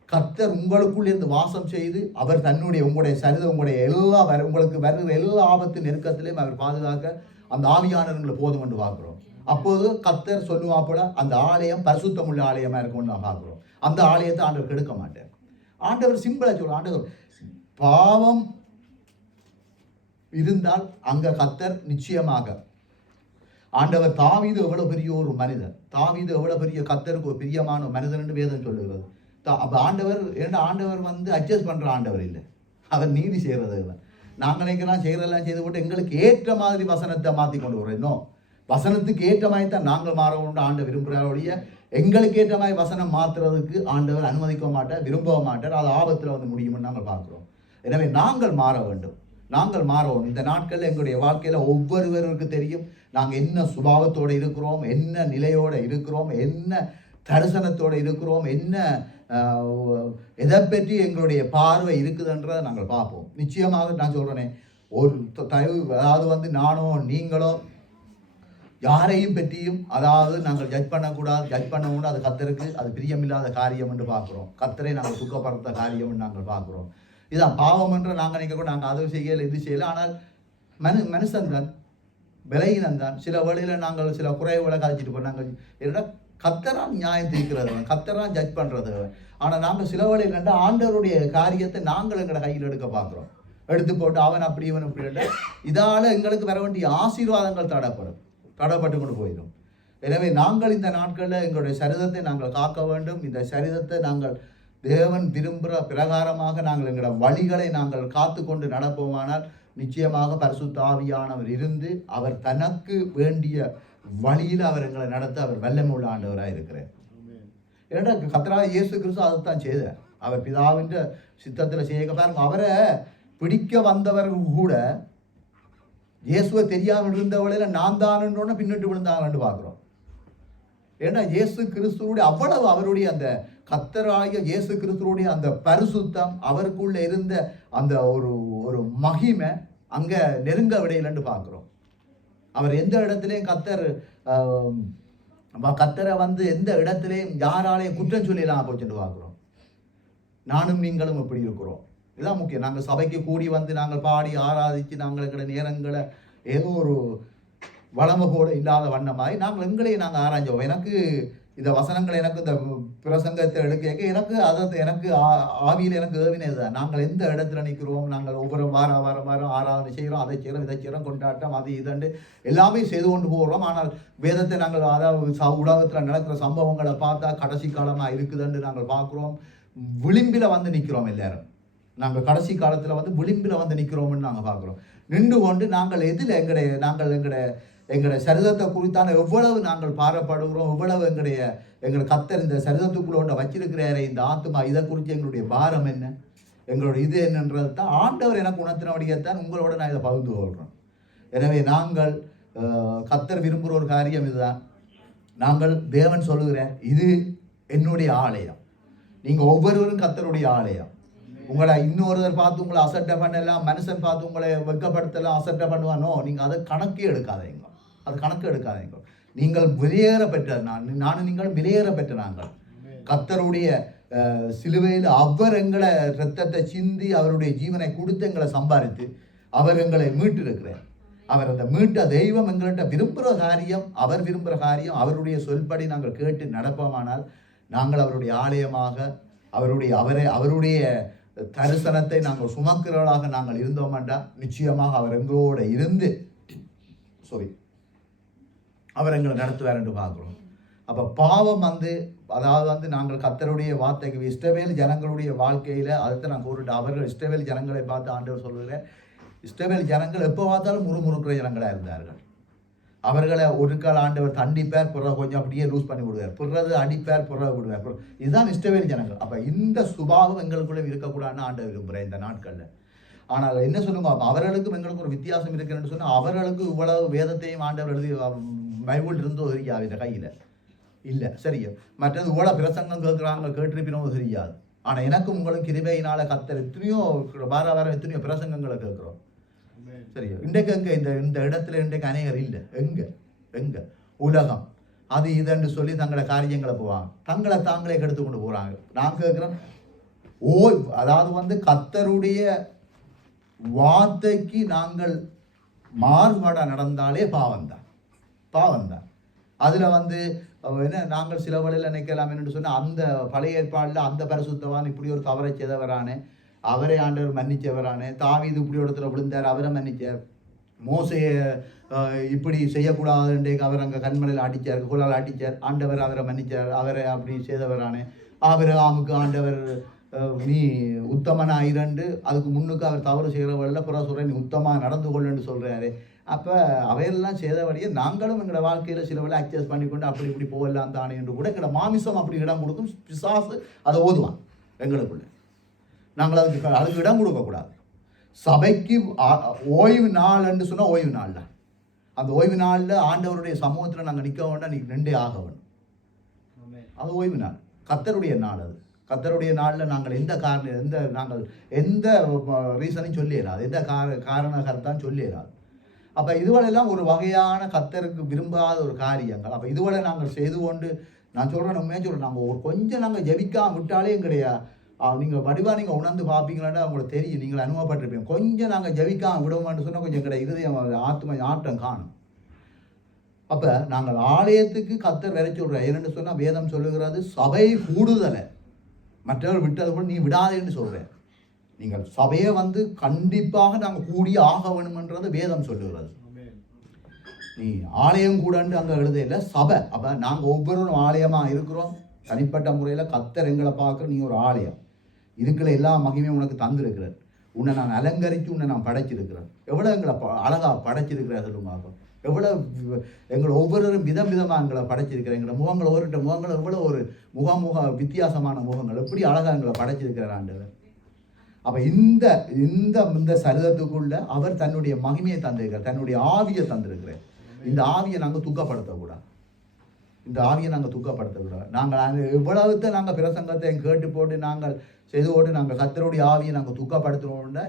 கர்த்தர் உங்களுக்குள்ள இருந்து வாசம் செய்து அவர் உங்களுடைய சரிதை உங்களுடைய உங்களுக்கு வருகிற எல்லா ஆபத்து நெருக்கத்திலையும் அவர் பாதுகாக்க அந்த ஆவியானவர்களை போதும் என்று பார்க்குறோம். அப்போது கர்த்தர் சொல்லுவா போல அந்த ஆலயம் பரிசுத்தமுள்ள ஆலயமாக இருக்கும்னு நான் பார்க்குறோம். அந்த ஆலயத்தை ஆண்டவர் கெடுக்க மாட்டார். ஆண்டவர் சிம்பிளா சொல்ற, ஆண்டவர் பாவம் இருந்தால் அங்க கர்த்தர் நிச்சயமாக ஆண்டவர் தாவீது எவ்வளவு பெரிய ஒரு மனிதன், தாவீது எவ்வளவு பெரிய கர்த்தருக்கு ஒரு பிரியமான மனிதன் என்று வேதம் சொல்லுகிறது. அப்ப ஆண்டவர் அட்ஜஸ்ட் பண்ற ஆண்டவர் இல்லை, அவர் நீதி செய்யறது. நாங்கள் நினைக்கலாம் செய்யறதெல்லாம் செய்து போட்டு எங்களுக்கு ஏற்ற மாதிரி வசனத்தை மாற்றி கொண்டு வரோம். இன்னும் வசனத்துக்கு ஏற்ற மாதிரி தான் நாங்கள் மாற கொண்டு ஆண்டவர் விரும்புகிறார் ஒழிய எங்களுக்கு ஏற்ற மாதிரி வசனம் மாற்றுறதுக்கு ஆண்டவர் அனுமதிக்க மாட்டார், விரும்ப மாட்டார். அது ஆபத்தில் முடியும்னு நாங்கள் பார்க்குறோம். எனவே நாங்கள் மாற வேண்டும், நாங்கள் மாறவும். இந்த நாட்களில் எங்களுடைய வாழ்க்கையில் ஒவ்வொருவருக்கு தெரியும் நாங்கள் என்ன சுபாவத்தோடு இருக்கிறோம், என்ன நிலையோடு இருக்கிறோம், என்ன தரிசனத்தோடு இருக்கிறோம், என்ன எதை பற்றி எங்களுடைய பார்வை இருக்குதுன்றதை நாங்கள் பார்ப்போம். நிச்சயமாக நான் சொல்கிறேனே, ஒரு அதாவது நானோ நீங்களோ யாரையும் பற்றியும் நாங்கள் ஜட்ஜ் பண்ணக்கூடாது. ஜட்ஜ் பண்ணக்கூடாது, அது கர்த்தருக்கு அது பிரியமில்லாத காரியம் என்று பார்க்குறோம். கர்த்தரை நாங்கள் துக்கப்படுத்த காரியம் நாங்கள் பார்க்குறோம். இதுதான் பாவம் என்று நாங்கள் நினைக்கக்கூட நாங்கள் அதை செய்யலை இது செய்யலை. ஆனால் மனுஷன்தான் விலையினந்தான். சில வழியில் நாங்கள் சில குறைவுகளை கழிச்சிட்டு போகிறோம். நாங்கள் என்ன கர்த்தரான் நியாயம் தீர்க்கிறது, கர்த்தரான் ஜட்ஜ் பண்ணுறது. ஆனால் நாங்கள் சில வழியில் கண்டு ஆண்டவருடைய காரியத்தை நாங்கள் எங்களை கையில் எடுக்க பார்க்குறோம். எடுத்து போட்டு அவன் அப்படி இவன் இப்படி இதால் எங்களுக்கு வர வேண்டிய ஆசீர்வாதங்கள் தடைப்பட்டு கொண்டு போயிடும். எனவே நாங்கள் இந்த நாட்களில் எங்களுடைய சரிதத்தை நாங்கள் காக்க வேண்டும். இந்த சரிதத்தை நாங்கள் தேவன் விரும்புகிற பிரகாரமாக நாங்கள் எங்களோட வழிகளை நாங்கள் காத்து கொண்டு நடப்போமானால் நிச்சயமாக பரிசுத்த ஆவியானவர் இருந்து அவர் தனக்கு வேண்டிய வழியில் அவர் எங்களை நடத்த அவர் வல்லமை உள்ள ஆண்டவராக இருக்கிறார். ஏன்னா கர்த்தராகிய இயேசு கிறிஸ்து அதைத்தான் செய்தார். அவர் பிதாவின் சித்தத்தில் செய்ய பாருங்க. அவரை பிடிக்க வந்தவர்கள் கூட இயேசுவை தெரியாமல் இருந்தவளையில் நான் தானோன்னு பின்னிட்டு விழுந்தாங்கன்னு பார்க்குறோம். ஏன்னா இயேசு கிறிஸ்துவோடைய அவ்வளவு அவருடைய அந்த கர்த்தராகிய இயேசு கிறிஸ்துவோடைய அந்த பரிசுத்தம் அவருக்குள்ள இருந்த அந்த ஒரு மகிமை அங்கே நெருங்க விடையிலன்னு பார்க்குறோம். அவர் எந்த இடத்துலையும் கர்த்தரை எந்த இடத்துலையும் யாராலையும் குற்றம் சொல்லிடலாம் போச்சுட்டு பார்க்குறோம். நானும் நீங்களும் இப்படி இருக்கிறோம். இதுதான் முக்கியம். நாங்கள் சபைக்கு கூடி நாங்கள் பாடி ஆராதித்து நாங்கள் எங்களோட நேரங்களை ஏதோ ஒரு வளமை போல இல்லாத வண்ணமாய் நாங்கள் ஆராய்ஞ்சோம். எனக்கு இந்த வசனங்களை எனக்கு இந்த பிரசங்கத்தை எடுக்க எனக்கு ஆவியில் எனக்கு ஏவினது தான். நாங்கள் எந்த இடத்துல நிற்கிறோம், நாங்கள் ஒவ்வொரு வாரம் ஆராதனை செய்கிறோம், அதை செய்கிறோம், இதை செய்கிறோம், கொண்டாட்டம் அது இதண்டு எல்லாமே செய்து கொண்டு போகிறோம். ஆனால் வேதத்தை நாங்கள் உலகத்தில் நடக்கிற சம்பவங்களை பார்த்தா கடைசி காலமாக இருக்குதுன்னு நாங்கள் பார்க்குறோம். விளிம்பில் நிற்கிறோம் எல்லாரும். நாங்கள் கடைசி காலத்தில் விளிம்பில் நிற்கிறோம்னு நாங்கள் பார்க்குறோம். நின்று கொண்டு நாங்கள் எதில் எங்களுடைய சரிதத்தை குறித்தான எவ்வளவு நாங்கள் பாரப்படுகிறோம், எவ்வளவு எங்களை கர்த்தர் இந்த சரிதத்துக்குள்ள வச்சிருக்கிறாரே இந்த ஆத்மா, இதை குறித்து எங்களுடைய பாரம் என்ன, எங்களுடைய இது என்னன்றது தான் ஆண்டவர் எனக்கு உணர்த்தினபடியத்தான் உங்களோட நான் இதை பகிர்ந்து கொள்கிறோம். எனவே நாங்கள் கர்த்தர் விரும்புகிற ஒரு காரியம் இதுதான். நாங்கள் தேவன் சொல்லுகிறேன், இது என்னுடைய ஆலயம், நீங்கள் ஒவ்வொருவரும் கர்த்தருடைய ஆலயம். உங்களை இன்னொருவர் பார்த்து உங்களை அசட்டை பண்ணலாம், மனுஷன் பார்த்து உங்களை வெட்கப்படுத்தலாம், அசட்டை பண்ணுவானோ, நீங்கள் அதை கணக்கே எடுக்காதீங்க. அது கணக்கு எடுக்காதீங்க. நீங்கள் வெளியேற பெற்ற நானும் நீங்களும் வெளியேற பெற்ற நாங்கள் கர்த்தருடைய சிலுவையில் அவர் எங்களை இரத்தத்தை சிந்தி அவருடைய ஜீவனை கொடுத்து எங்களை சம்பாதித்து அவர் எங்களை மீட்டு இருக்கிறார். அவர் அந்த மீட்ட தெய்வம் எங்கள்கிட்ட விரும்புகிற காரியம், அவர் விரும்புகிற காரியம், அவருடைய சொல்படி நாங்கள் கேட்டு நடப்போமானால் நாங்கள் அவருடைய ஆலயமாக அவருடைய தரிசனத்தை நாங்கள் சுமக்கிறவர்களாக நாங்கள் இருந்தோம்டா நிச்சயமாக அவர் எங்களோட இருந்து அவர் எங்களை நடத்துவார் என்று பார்க்குறோம். அப்போ பாவம் அதாவது நாங்கள் கர்த்தருடைய வார்த்தைக்கு இஸ்ரவேல் ஜனங்களுடைய வாழ்க்கையில் அதுதான் நான் கூறிட்டு அவர்கள் இஸ்ரவேல் ஜனங்களை பார்த்து ஆண்டவர் சொல்லுகிறேன், இஸ்ரவேல் ஜனங்கள் எப்போ பார்த்தாலும் முறுமுறுக்கிற ஜனங்களாக இருந்தார்கள். அவர்களை ஒரு கால ஆண்டவர் தண்டிப்பார், பிறகு கொஞ்சம் அப்படியே லூஸ் பண்ணி விடுவார், பிறகு அடிப்பார், பிறகு விடுவார். இதுதான் இஷ்டவேலி ஜனங்கள். அப்போ இந்த சுபாவம் எங்களுக்குள்ளே இருக்கக்கூடாதுன்னு ஆண்டவர் விரும்புகிறேன் இந்த நாட்களில். ஆனால் என்ன சொல்லுங்க, அவர்களுக்கும் எங்களுக்கும் ஒரு வித்தியாசம் இருக்குன்னு சொன்னால், அவர்களுக்கு இவ்வளவு வேதத்தையும் ஆண்டவர் எழுதி பைபிள் இருந்தோ தெரியாது இந்த கையில் இல்லை, சரியா? மற்றது இவ்வளோ பிரசங்கம் கேட்குறாங்க, கேட்டிருப்பினோ தெரியாது. ஆனால் எனக்கும் உங்களுக்கு கிருபையினால கர்த்தர் எத்தனையோ வார எத்தனையோ பிரசங்கங்களை கேட்குறோம், சரியா? இன்றைக்கு எங்கே இந்த இடத்துல இன்றைக்கு அநேகர் இல்லை. எங்கே உலகம் அது இதுன்னு சொல்லி தங்களை காரியங்களை போவாங்க, தங்களை தாங்களே கெடுத்து கொண்டு போகிறாங்க. நான் கேட்குறேன், அதாவது கர்த்தருடைய வார்த்தைக்கு நாங்கள் மாறுபாடாக நடந்தாலே பாவம்தான். அதில் என்ன நாங்கள் சில வழியில் நினைக்கலாம் என்று சொன்னால், அந்த பழைய ஏற்பாடில் அந்த பரிசுத்தவான் இப்படி ஒரு தவறை செய்தவரானே, அவரை ஆண்டவர் மன்னிச்சவரானே, தாவீது இப்படி ஒரு இடத்துல விழுந்தார், அவரை மன்னிச்சார். மோசையை இப்படி செய்யக்கூடாது, அவர் அங்கே கண்மலையில் அடித்தார், குழால் அடித்தார், ஆண்டவர் அவரை மன்னிச்சார், அவரை அப்படி செய்தவரானே. ஆபிரகாமுக்கு ஆண்டவர் நீ உத்தமனா இரண்டு, அதுக்கு முன்னுக்கு அவர் தவறு செய்கிறவர்கள புற சொல்கிற, நீ உத்தமாக நடந்து கொள்ளுன்னு சொல்கிறாரு. அப்போ அவையெல்லாம் செய்த வழியே நாங்களும் எங்களோட வாழ்க்கையில் சில வேலை அட்ஜஸ்ட் பண்ணிக்கொண்டு அப்படி இப்படி போகலாம் தானே என்று கூட எங்களோட மாமிசம் அப்படி இடம் கொடுக்கும். பிசாசு அதை ஓதுவான் எங்களுக்குள்ள. நாங்கள் அதுக்கு இடம் கொடுக்கக்கூடாது. சபைக்கு ஓய்வு நாள் என்று சொன்னால் ஓய்வு நாள் தான். அந்த ஓய்வு நாளில் ஆண்டவருடைய சமூகத்தில் நாங்கள் நிற்க வேண்டாம், நீ நின்றே ஆக வேணும். அது ஓய்வு நாள், கர்த்தருடைய நாள். அது கர்த்தருடைய நாளில் நாங்கள் நாங்கள் எந்த ரீசனையும் சொல்லிடாது, எந்த காரணகர்த்தான் சொல்லிடாது. அப்போ இதுவெல்லாம் ஒரு வகையான கர்த்தருக்கு விரும்பாத ஒரு காரியங்கள். அப்போ இதுவரை நாங்கள் செய்து கொண்டு, நான் சொல்கிறேன், உண்மையாக சொல்கிறேன், நாங்கள் ஒரு கொஞ்சம் நாங்கள் ஜெபிக்காம விட்டாலே கிடையாது. நீங்கள் வடிவாக நீங்கள் உணர்ந்து பார்ப்பீங்களான்னு உங்களுக்கு தெரியும், நீங்கள் அனுபவப்பட்டிருப்பீங்க. கொஞ்சம் நாங்கள் ஜெபிக்காம விடுவோம்னு சொன்னால் கொஞ்சம் கிடையாது, இருதயம் ஆட்டம் காணும். அப்போ நாங்கள் ஆலயத்துக்கு கர்த்தர் வர சொல்கிறேன். என்னென்னு சொன்னால், வேதம் சொல்லுகிறது சபை கூடுதலை மற்றவர் விட்டது கூட நீ விடாதேன்னு சொல்கிறேன். நீங்கள் சபையை கண்டிப்பாக நாங்கள் கூடி ஆக வேணுமென்றது வேதம் சொல்லுகிறது. நீ ஆலயம் கூடன்னு அங்கே எழுதையில் சபை. அப்போ நாங்கள் ஒவ்வொருவரும் ஆலயமாக இருக்கிறோம். தனிப்பட்ட முறையில் கர்த்தர் எங்களை பார்க்குற நீ ஒரு ஆலயம். இதுக்குள்ள எல்லா மகிமையும் உனக்கு தந்திருக்கிறேன். உன்னை நான் அலங்கரித்து உன்னை நான் படைச்சிருக்கிறேன். எவ்வளோ எங்களை அழகாக படைச்சிருக்கிறேன் சொல்லுங்க. எவ்வளோ எங்களை ஒவ்வொருவரும் விதமாக எங்களை படைச்சிருக்கிறேன். எங்களை முகங்கள் ஒவ்வொரு முகங்கள் எவ்வளோ ஒரு முக வித்தியாசமான முகங்கள் எப்படி அழகாக எங்களை படைச்சிருக்கிறார் ஆண்டவர். அப்போ இந்த இந்த சரிதத்துக்குள்ள அவர் தன்னுடைய மகிமையை தந்திருக்கிறார், தன்னுடைய ஆவியை தந்திருக்கிறார். இந்த ஆவியை நாங்கள் துக்கப்படுத்தக்கூடாது. நாங்கள் எவ்வளவுத்தை நாங்கள் பிரசங்கத்தை கேட்டு போட்டு நாங்கள் செய்து போட்டு நாங்கள் கர்த்தருடைய ஆவியை நாங்கள் துக்கப்படுத்துகிறோம்னா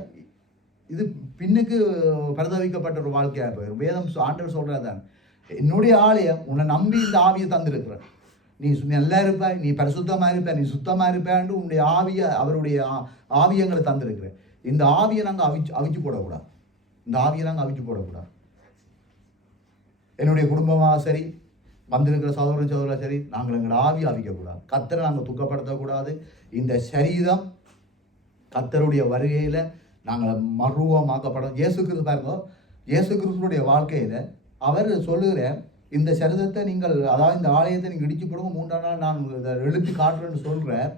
இது பின்னுக்கு பரிதவிக்கப்பட்ட ஒரு வாழ்க்கையாக போயிடும். வேதம் ஆண்டவர் சொல்கிறதான், என்னுடைய ஆலயம் உன்னை நம்பி இந்த ஆவியை தந்திருக்கிறேன். நீ நல்லா இருப்பாய், நீ பரிசுத்தமாக இருப்ப, நீ சுத்தமாக இருப்பேன்னு உன்னுடைய ஆவியை அவருடைய ஆவியங்களை தந்திருக்கிறேன். இந்த ஆவியை நாங்கள் அவிச்சு போடக்கூடாது. என்னுடைய குடும்பமாக சரி, வந்திருக்கிற சகோதர சரி, நாங்கள் எங்களோட ஆவியை அவிக்கக்கூடாது. கர்த்தரை நாங்கள் துக்கப்படுத்தக்கூடாது. இந்த சரீரம் கர்த்தருடைய வருகையில் நாங்கள் மறுரூபமாக்கப்படும். இயேசு கிறிஸ்து பாருங்க, இயேசு கிறிஸ்துடைய வாழ்க்கையில் அவர் சொல்லுகிற இந்த சரீரத்தை நீங்கள், அதாவது இந்த ஆலயத்தை நீங்கள் இடிச்சு போடுங்க, 3ஆம் நாள் நான் இதை எழுப்பி காட்டுறேன்னு சொல்கிறேன்.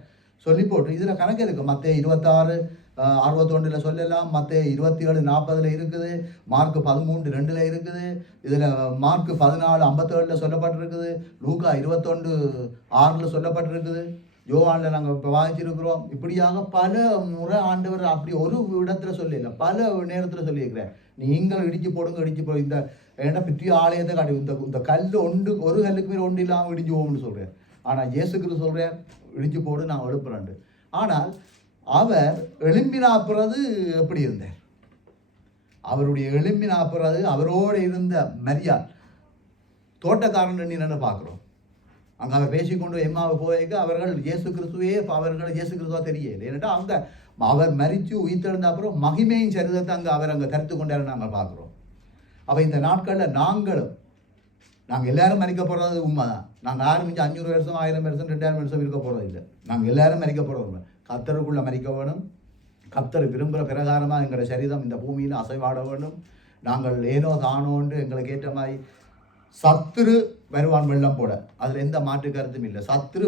சொல்லி போட்டு இதில் கணக்கு இருக்குது. மத்தேயு 26:61 சொல்லலாம், மத்தேயு 27:40 இருக்குது, மார்க் 13:2 இருக்குது, இதில் மார்க் 14:57 சொல்லப்பட்டிருக்குது, லூக்கா 21:6 சொல்லப்பட்டிருக்குது, யோவானில் நாங்கள் இப்போ வாங்கிச்சிருக்கிறோம். இப்படியாக பல முறை ஆண்டவர் அப்படி ஒரு இடத்துல சொல்லல, பல நேரத்தில் சொல்லியிருக்கிறேன். நீங்கள் இடிச்சு போடுங்க. இந்த ஏன்னா பெரிய ஆலயத்தை காட்டி இந்த கல் ஒரு கல்லுக்கு மேலே ஒன்று இல்லாமல் இடிஞ்சு போகும்னு சொல்கிறேன். ஆனால் இயேசு கிறிஸ்து சொல்கிறேன், இடிச்சு போடு, நான் எழுப்புறேன். ஆனால் அவர் எழும்பினாப்புறது எப்படி இருந்தார்? அவருடைய எழும்பினாப்புறது அவரோடு இருந்த மரியாள் தோட்டக்காரன் என்னென்னு பார்க்குறோம். அங்கே அவர் பேசிக்கொண்டு எம்மாவை போய்க்க அவர்கள் இயேசு கிறிஸ்துவா தெரியல. ஏன்னாட்டா அங்கே அவர் மரித்து உயிர்த்தெழுந்த அப்புறம் மகிமையின் சரிதத்தை அவர் அங்கே தரித்து கொண்டாரு நாங்கள் பார்க்குறோம். அப்போ இந்த நாட்களில் நாங்கள் எல்லாரும் மறிக்க போகிறது உண்மைதான். நாங்கள் யாரும் 500 வருஷம் 1000 வருஷம் 2000 வருஷம் இருக்க போகிறது இல்லை. நாங்கள் எல்லாரும் மறிக்க போகிறது. கர்த்தருக்குள்ளே மறிக்க வேணும். கர்த்தர் விரும்புகிற பிரகாரமாக எங்களோட சரீரம் இந்த பூமியில் அசைவாட வேண்டும். நாங்கள் ஏனோ தானோன்று எங்களுக்கு ஏற்ற மாதிரி சத்துரு வருவான் வெள்ளம் போட, அதில் எந்த மாற்று கருத்தும் இல்லை. சத்துரு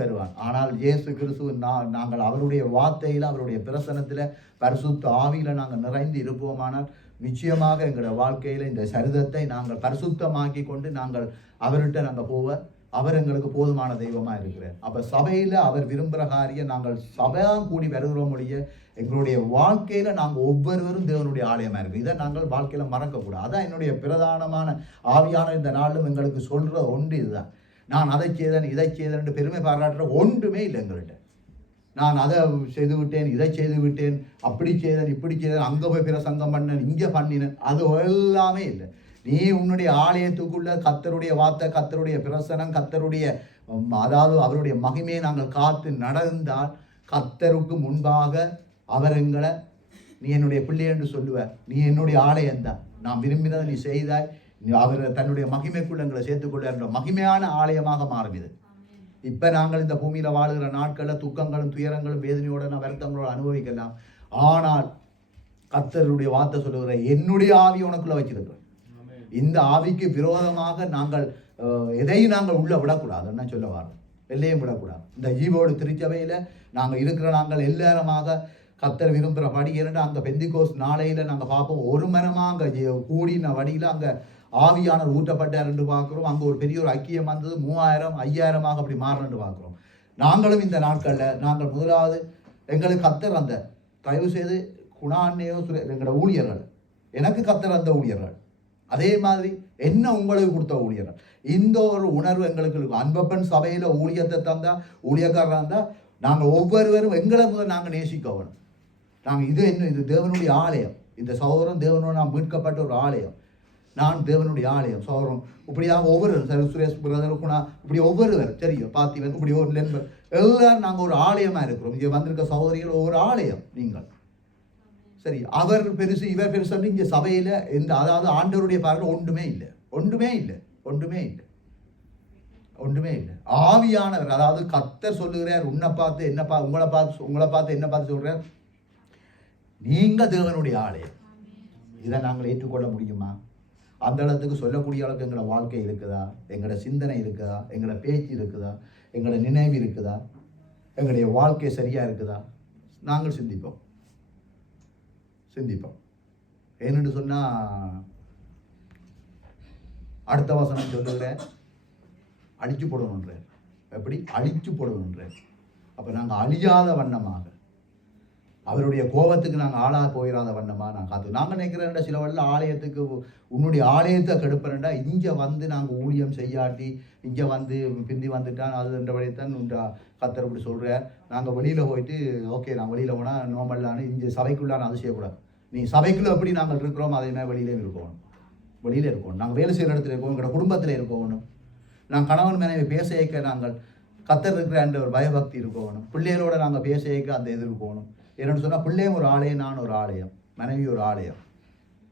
வருவான். ஆனால் இயேசு கிறிஸ்து நாங்கள் அவருடைய வார்த்தையில் அவருடைய பிரசனத்தில் பரிசுத்த ஆவியில் நாங்கள் நிறைந்து இருப்போமானால் நிச்சயமாக எங்களோட வாழ்க்கையில் இந்த சரிதத்தை நாங்கள் பரிசுத்தமாக்கி கொண்டு நாங்கள் அவர்கிட்ட நாங்கள் போவ அவர் எங்களுக்கு போதுமான தெய்வமாக இருக்கிறார். அப்போ சபையில் அவர் விரும்புகிற காரியம் நாங்கள் சபையாக கூடி வருகிறோம் ஒழிய எங்களுடைய வாழ்க்கையில் நாங்கள் ஒவ்வொருவரும் தேவனுடைய ஆலயமாக இருக்கும். இதை நாங்கள் வாழ்க்கையில் மறக்கக்கூடாது. அதான் என்னுடைய பிரதானமான ஆவியான இந்த நாளும் எங்களுக்கு சொல்கிற ஒன்று இதுதான். நான் அதை செய்தேன் இதை செய்தேன் பெருமை பாராட்டுற ஒன்றுமே இல்லை எங்கள்கிட்ட. நான் அதை செய்து விட்டேன் இதை செய்து விட்டேன் அப்படி செய்தேன் இப்படி செய்தேன் அங்கே போய் பிரசங்கம் பண்ணேன் இங்கே பண்ணினேன் அது எல்லாமே இல்லை. நீ உன்னுடைய ஆலயத்துக்குள்ள கர்த்தருடைய வார்த்தை கர்த்தருடைய பிரசனம் கர்த்தருடைய அதாவது அவருடைய மகிமையை நாங்கள் காத்து நடந்தால் கர்த்தருக்கு முன்பாக அவர் எங்களை நீ என்னுடைய பிள்ளை என்று சொல்லுவார். நீ என்னுடைய ஆலயம்தான், நான் விரும்பினதை நீ செய்தாய், அவர் தன்னுடைய மகிமைக்குள்ள எங்களை சேர்த்துக்கொள்ள என்ற மகிமையான ஆலயமாக மாறும் இது. இப்போ நாங்கள் இந்த பூமியில் வாழுகிற நாட்களில் துக்கங்களும் துயரங்களும் வேதனையோட நான் வருத்தங்களோட அனுபவிக்கலாம். ஆனால் கர்த்தருடைய வார்த்தை சொல்லுகிற என்னுடைய ஆவி உனக்குள்ள வச்சிருக்கிறேன். இந்த ஆவிக்கு விரோதமாக நாங்கள் எதையும் நாங்கள் உள்ள விடக்கூடாதுன்னு சொல்ல வரோம். எல்லையும் விடக்கூடாது. இந்த ஜீவோடு திருச்சபையில் நாங்கள் இருக்கிற நாங்கள் எல்லாருமாக கர்த்தர் விரும்புகிற இரண்டு அங்கே பெந்திகோஸ் நாளையில் நாங்கள் பார்ப்போம். ஒரு மனமாக அங்கே கூடின வடியில் அங்கே ஆவியானவர் ஊற்றப்பட்டார் என்று பார்க்குறோம். அங்கே ஒரு பெரிய ஒரு ஐக்கியம் வந்தது 3000 5000 அப்படி மாறணுன்னு பார்க்குறோம். நாங்களும் இந்த நாட்களில் நாங்கள் முதலாவது எங்களுக்கு கர்த்தர் அந்த தயவு செய்து குணான்னையோ எங்களோட ஊழியர்கள் எனக்கு கர்த்தர் அந்த ஊழியர்கள் அதே மாதிரி என்ன உங்களுக்கு கொடுத்த ஊழியர்கள் இந்த ஒரு உணர்வு எங்களுக்கு இருக்கும். அன்பப்பன் சபையில் ஊழியத்தை தந்தா ஊழியக்காரராக இருந்தால் நாங்கள் ஒவ்வொருவரும் எங்களை முதல் நாங்கள் நேசிக்க வேணும். நாங்கள் இது தேவனுடைய ஆலயம். இந்த சகோதரன் தேவனோடு நான் மீட்கப்பட்ட ஒரு ஆலயம். நான் தேவனுடைய ஆலயம் சகோதரன் இப்படியாக ஒவ்வொரு சுரேஷ் பிரதர் குணா இப்படி ஒவ்வொருவர் தெரியும் பார்த்திவன் இப்படி ஒரு நண்பர் எல்லாரும் நாங்கள் ஒரு ஆலயமாக இருக்கிறோம். இங்கே வந்திருக்க சகோதரிகள் ஒவ்வொரு ஆலயம். நீங்கள் சரி அவர் பெருசு இவர் பெருசு இங்கே சபையில் எந்த அதாவது ஆண்டவருடைய பார்க்க ஒன்றுமே இல்லை ஒன்றுமே இல்லை ஒன்றுமே இல்லை ஒன்றுமே இல்லை. ஆவியானவர் அதாவது கர்த்தர் சொல்லுகிறார் உன்னை பார்த்து என்ன உங்களை பார்த்து என்ன பார்த்து சொல்கிறார் நீங்கள் தேவனுடைய ஆலயம். இதை நாங்கள் ஏற்றுக்கொள்ள முடியுமா? அந்த இடத்துக்கு சொல்லக்கூடிய அளவுக்கு எங்களோட வாழ்க்கை இருக்குதா? எங்களோட சிந்தனை இருக்குதா? எங்களோட பேச்சு இருக்குதா? எங்களோட நினைவு இருக்குதா? எங்களுடைய வாழ்க்கை சரியாக இருக்குதா? நாங்கள் சிந்திப்போம். ஏன்னு சொன்னால் அடுத்த வசனம் சொல்லுகிற அழிச்சு போடணுன்ற எப்படி அழிச்சு போடணுன்ற அப்போ நாங்கள் அழியாத வண்ணமாக அவருடைய கோபத்துக்கு நாங்கள் ஆளாக போயிடாத வண்ணமாக நான் காத்து நாங்கள் நினைக்கிறேன்டா சில வழியில் ஆலயத்துக்கு உன்னுடைய ஆலயத்தை கெடுப்பேன்டா இங்கே வந்து நாங்கள் ஊழியம் செய்யாட்டி இங்கே வந்து பிந்தி வந்துட்டான் அதுன்ற வழியத்தான் உண்டா கர்த்தர் இப்படி சொல்கிறார். நாங்கள் வெளியில் போயிட்டு ஓகே நான் வெளியில் போனால் நோமல்லான்னு இங்கே சபைக்குள்ளான அது செய்யக்கூடாது. நீ சபைக்குள்ளே எப்படி நாங்கள் இருக்கிறோம் அதே மாதிரி வெளியிலே இருக்கணும். நாங்கள் வேலை செய்கிற இடத்துல இருக்கோம், எங்களோட குடும்பத்தில் இருக்கணும். நாங்கள் கணவன் மனைவி பேச வைக்க நாங்கள் கர்த்தர் இருக்கிற ஒரு பயபக்தி இருக்கணும். பிள்ளைகளோட நாங்கள் பேச வைக்க அந்த இது இருக்கணும். என்னென்னு சொன்னால் பிள்ளையும் ஒரு ஆலயம், நான் ஒரு ஆலயம், மனைவி ஒரு ஆலயம்.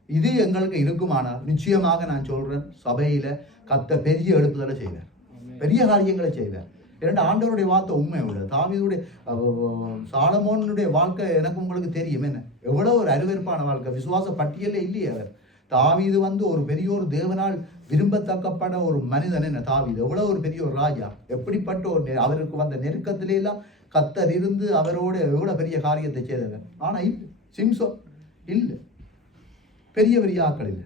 இது எங்களுக்கு இருக்குமானால் நிச்சயமாக நான் சொல்கிறேன் சபையில் கர்த்தர் பெரிய எழுப்புதலை செய்வார், பெரிய காரியங்களை செய்வார். இரண்டு ஆண்டவருடைய வார்த்தை உண்மை உள்ளது. தாவீதுடைய சாலமோனுடைய வாழ்க்கை எனக்கு உங்களுக்கு தெரியும் என்ன எவ்வளோ ஒரு அருவருப்பான வாழ்க்கை. விசுவாச பட்டியலே இல்லையே அவர். தாவீது வந்து ஒரு பெரிய ஒரு தேவனால் விரும்பத்தக்கப்பட ஒரு மனிதன் என்ன தாவீது எவ்வளோ ஒரு பெரிய ஒரு ராஜா. எப்படிப்பட்ட ஒரு அவருக்கு வந்த நெருக்கத்திலே எல்லாம் கர்த்தர் இருந்து அவரோட எவ்வளோ பெரிய காரியத்தை செய்தவர். ஆனால் இல்லை சிம்சோன் இல்லை, பெரிய பெரிய ஆக்கள் இல்லை.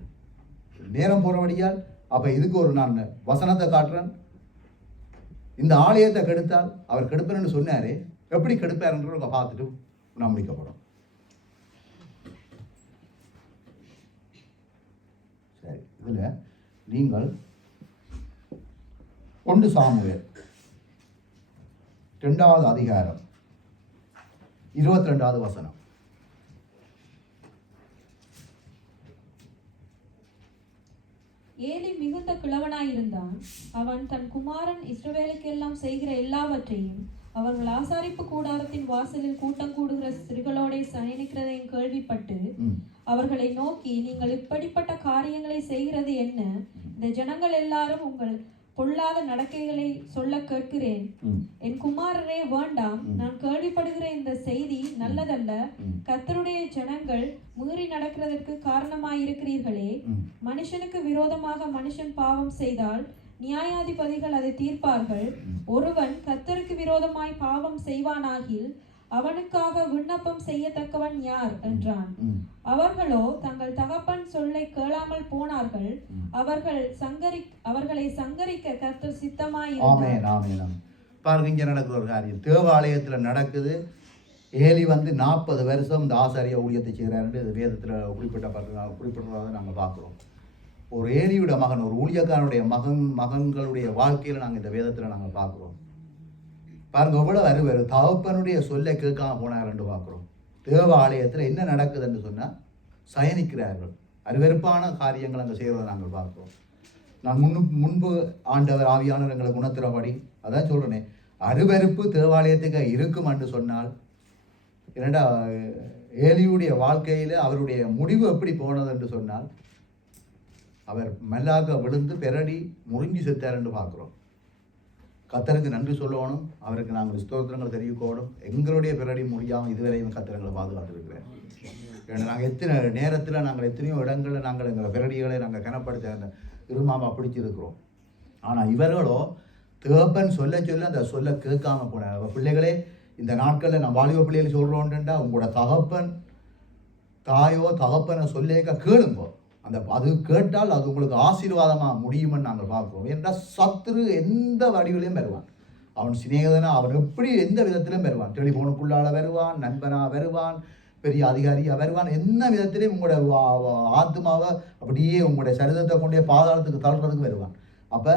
நேரம் போகிறபடியால் அப்போ இதுக்கு ஒரு நான் வசனத்தை காட்டுறேன். இந்த ஆலயத்தை கெடுத்தால் அவர் கெடுப்பேன்னு சொன்னாரே, எப்படி கெடுப்பாருன்ற பார்த்துட்டு நான் முடிக்கப்படும். சரி, இதில் நீங்கள் 1 சாமுவேல் 2வது அதிகாரம் 22வது வசனம். ஏலி மிகுந்த கிழவனாயிருந்தான். அவன் தன் குமாரன் இஸ்ரவேலுக்கெல்லாம் செய்கிற எல்லாவற்றையும் அவர்கள் ஆசாரிப்பு கூடாரத்தின் வாசலில் கூட்டம் கூடுகிற ஸ்திரீகளோட சயனிக்கிறதையும் கேள்விப்பட்டு அவர்களை நோக்கி, நீங்கள் இப்படிப்பட்ட காரியங்களை செய்கிறது என்ன? இந்த ஜனங்கள் எல்லாரும் உங்கள் பொல்லாத நடக்கைகளை சொல்ல கேட்கிறேன். என் குமாரரே வேண்டாம், நான் கேள்விப்படுகிற இந்த செய்தி நல்லதல்ல. கர்த்தருடைய ஜனங்கள் மீறி நடக்கிறதற்கு காரணமாயிருக்கிறீர்களே. மனுஷனுக்கு விரோதமாக மனுஷன் பாவம் செய்தால் நியாயாதிபதிகள் அதை தீர்ப்பார்கள். ஒருவன் கர்த்தருக்கு விரோதமாய் பாவம் செய்வானாகில் அவனுக்காக விண்ணப்பம் செய்யத்தக்கவன் யார் என்றான். அவர்களோ தங்கள் தகப்பன் சொல்லை கேளாமல் போனார்கள். அவர்களை சங்கரிக்க கர்த்தர் சித்தமாயிருந்தார். பாருங்க, இங்க நடக்கிற ஒரு காரியம் தேவாலயத்துல நடக்குது. ஏலி 40 வருஷம் இந்த ஆசாரிய ஊழியத்தை செய்கிறாரு. வேதத்துல குறிப்பிட்டதாக நாங்கள் பார்க்குறோம். ஒரு ஏலியோட மகன், ஒரு ஊழியக்காரனுடைய மகன்களுடைய வாழ்க்கையில நாங்கள் இந்த வேதத்துல நாங்கள் பார்க்குறோம். பாருங்க எவ்வளவு அறிவாரு, தகப்பனுடைய சொல்லை கேட்காம போனாருன்னு பார்க்குறோம். தேவாலயத்தில் என்ன நடக்குதுன்னு சொன்னால் சயனிக்கிறார்கள். அருவெறுப்பான காரியங்கள் அங்கே செய்வதை நாங்கள் பார்க்குறோம். நான் முன்பு ஆண்டவர் ஆவியானவர் எங்களை குணத்திறபடி அதான் சொல்கிறேனே, அருவெறுப்பு தேவாலயத்துக்கு இருக்கும் என்று சொன்னால் இரண்டா ஏலியுடைய வாழ்க்கையில் அவருடைய முடிவு எப்படி போனது என்று சொன்னால் அவர் மெல்லாக விழுந்து பெரடி முறிஞ்சி செத்தார் என்று பார்க்குறோம். கத்தருக்கு நன்றி சொல்லணும், அவருக்கு நாங்கள் ஸ்தோத்திரங்கள் தெரிவிக்கணும். எங்களுடைய பிறடி முடியாமல் இதுவரையும் கத்தரங்களை பாதுகாத்துருக்கிறேன். ஏன்னா நாங்கள் எத்தனை நேரத்தில் நாங்கள் எத்தனையோ இடங்களில் நாங்கள் எங்கள் பிறடிகளை நாங்கள் கனப்படுத்த அந்த இருமாமா பிடிச்சிருக்கிறோம். ஆனால் இவர்களோ தேப்பன் சொல்ல அந்த சொல்ல கேட்காம போனார். பிள்ளைகளே, இந்த நாட்களில் நான் வாலிப பிள்ளைகள் சொல்கிறோன்டா, உங்களோட தகப்பன் தாயோ தகப்பனை சொல்லேக்க கேளுங்கோ. அது கேட்டால் அது உங்களுக்கு ஆசீர்வாதமாக முடியுமென்னு நாங்கள் பார்க்குறோம். ஏன்றால் சத்துரு எந்த வடிவிலையும் வருவான். அவன் சிநேகிதனா அவன் எப்படி எந்த விதத்திலும் வருவான். டெலிஃபோனுக்குள்ளால வருவான், நண்பனாக வருவான், பெரிய அதிகாரியாக வருவான். என்ன விதத்திலையும் உங்களோட ஆத்மாவை அப்படியே உங்களுடைய சரிதத்தை கொண்டே பாதாளத்துக்கு தள்ளுறதுக்கு வருவான். அப்போ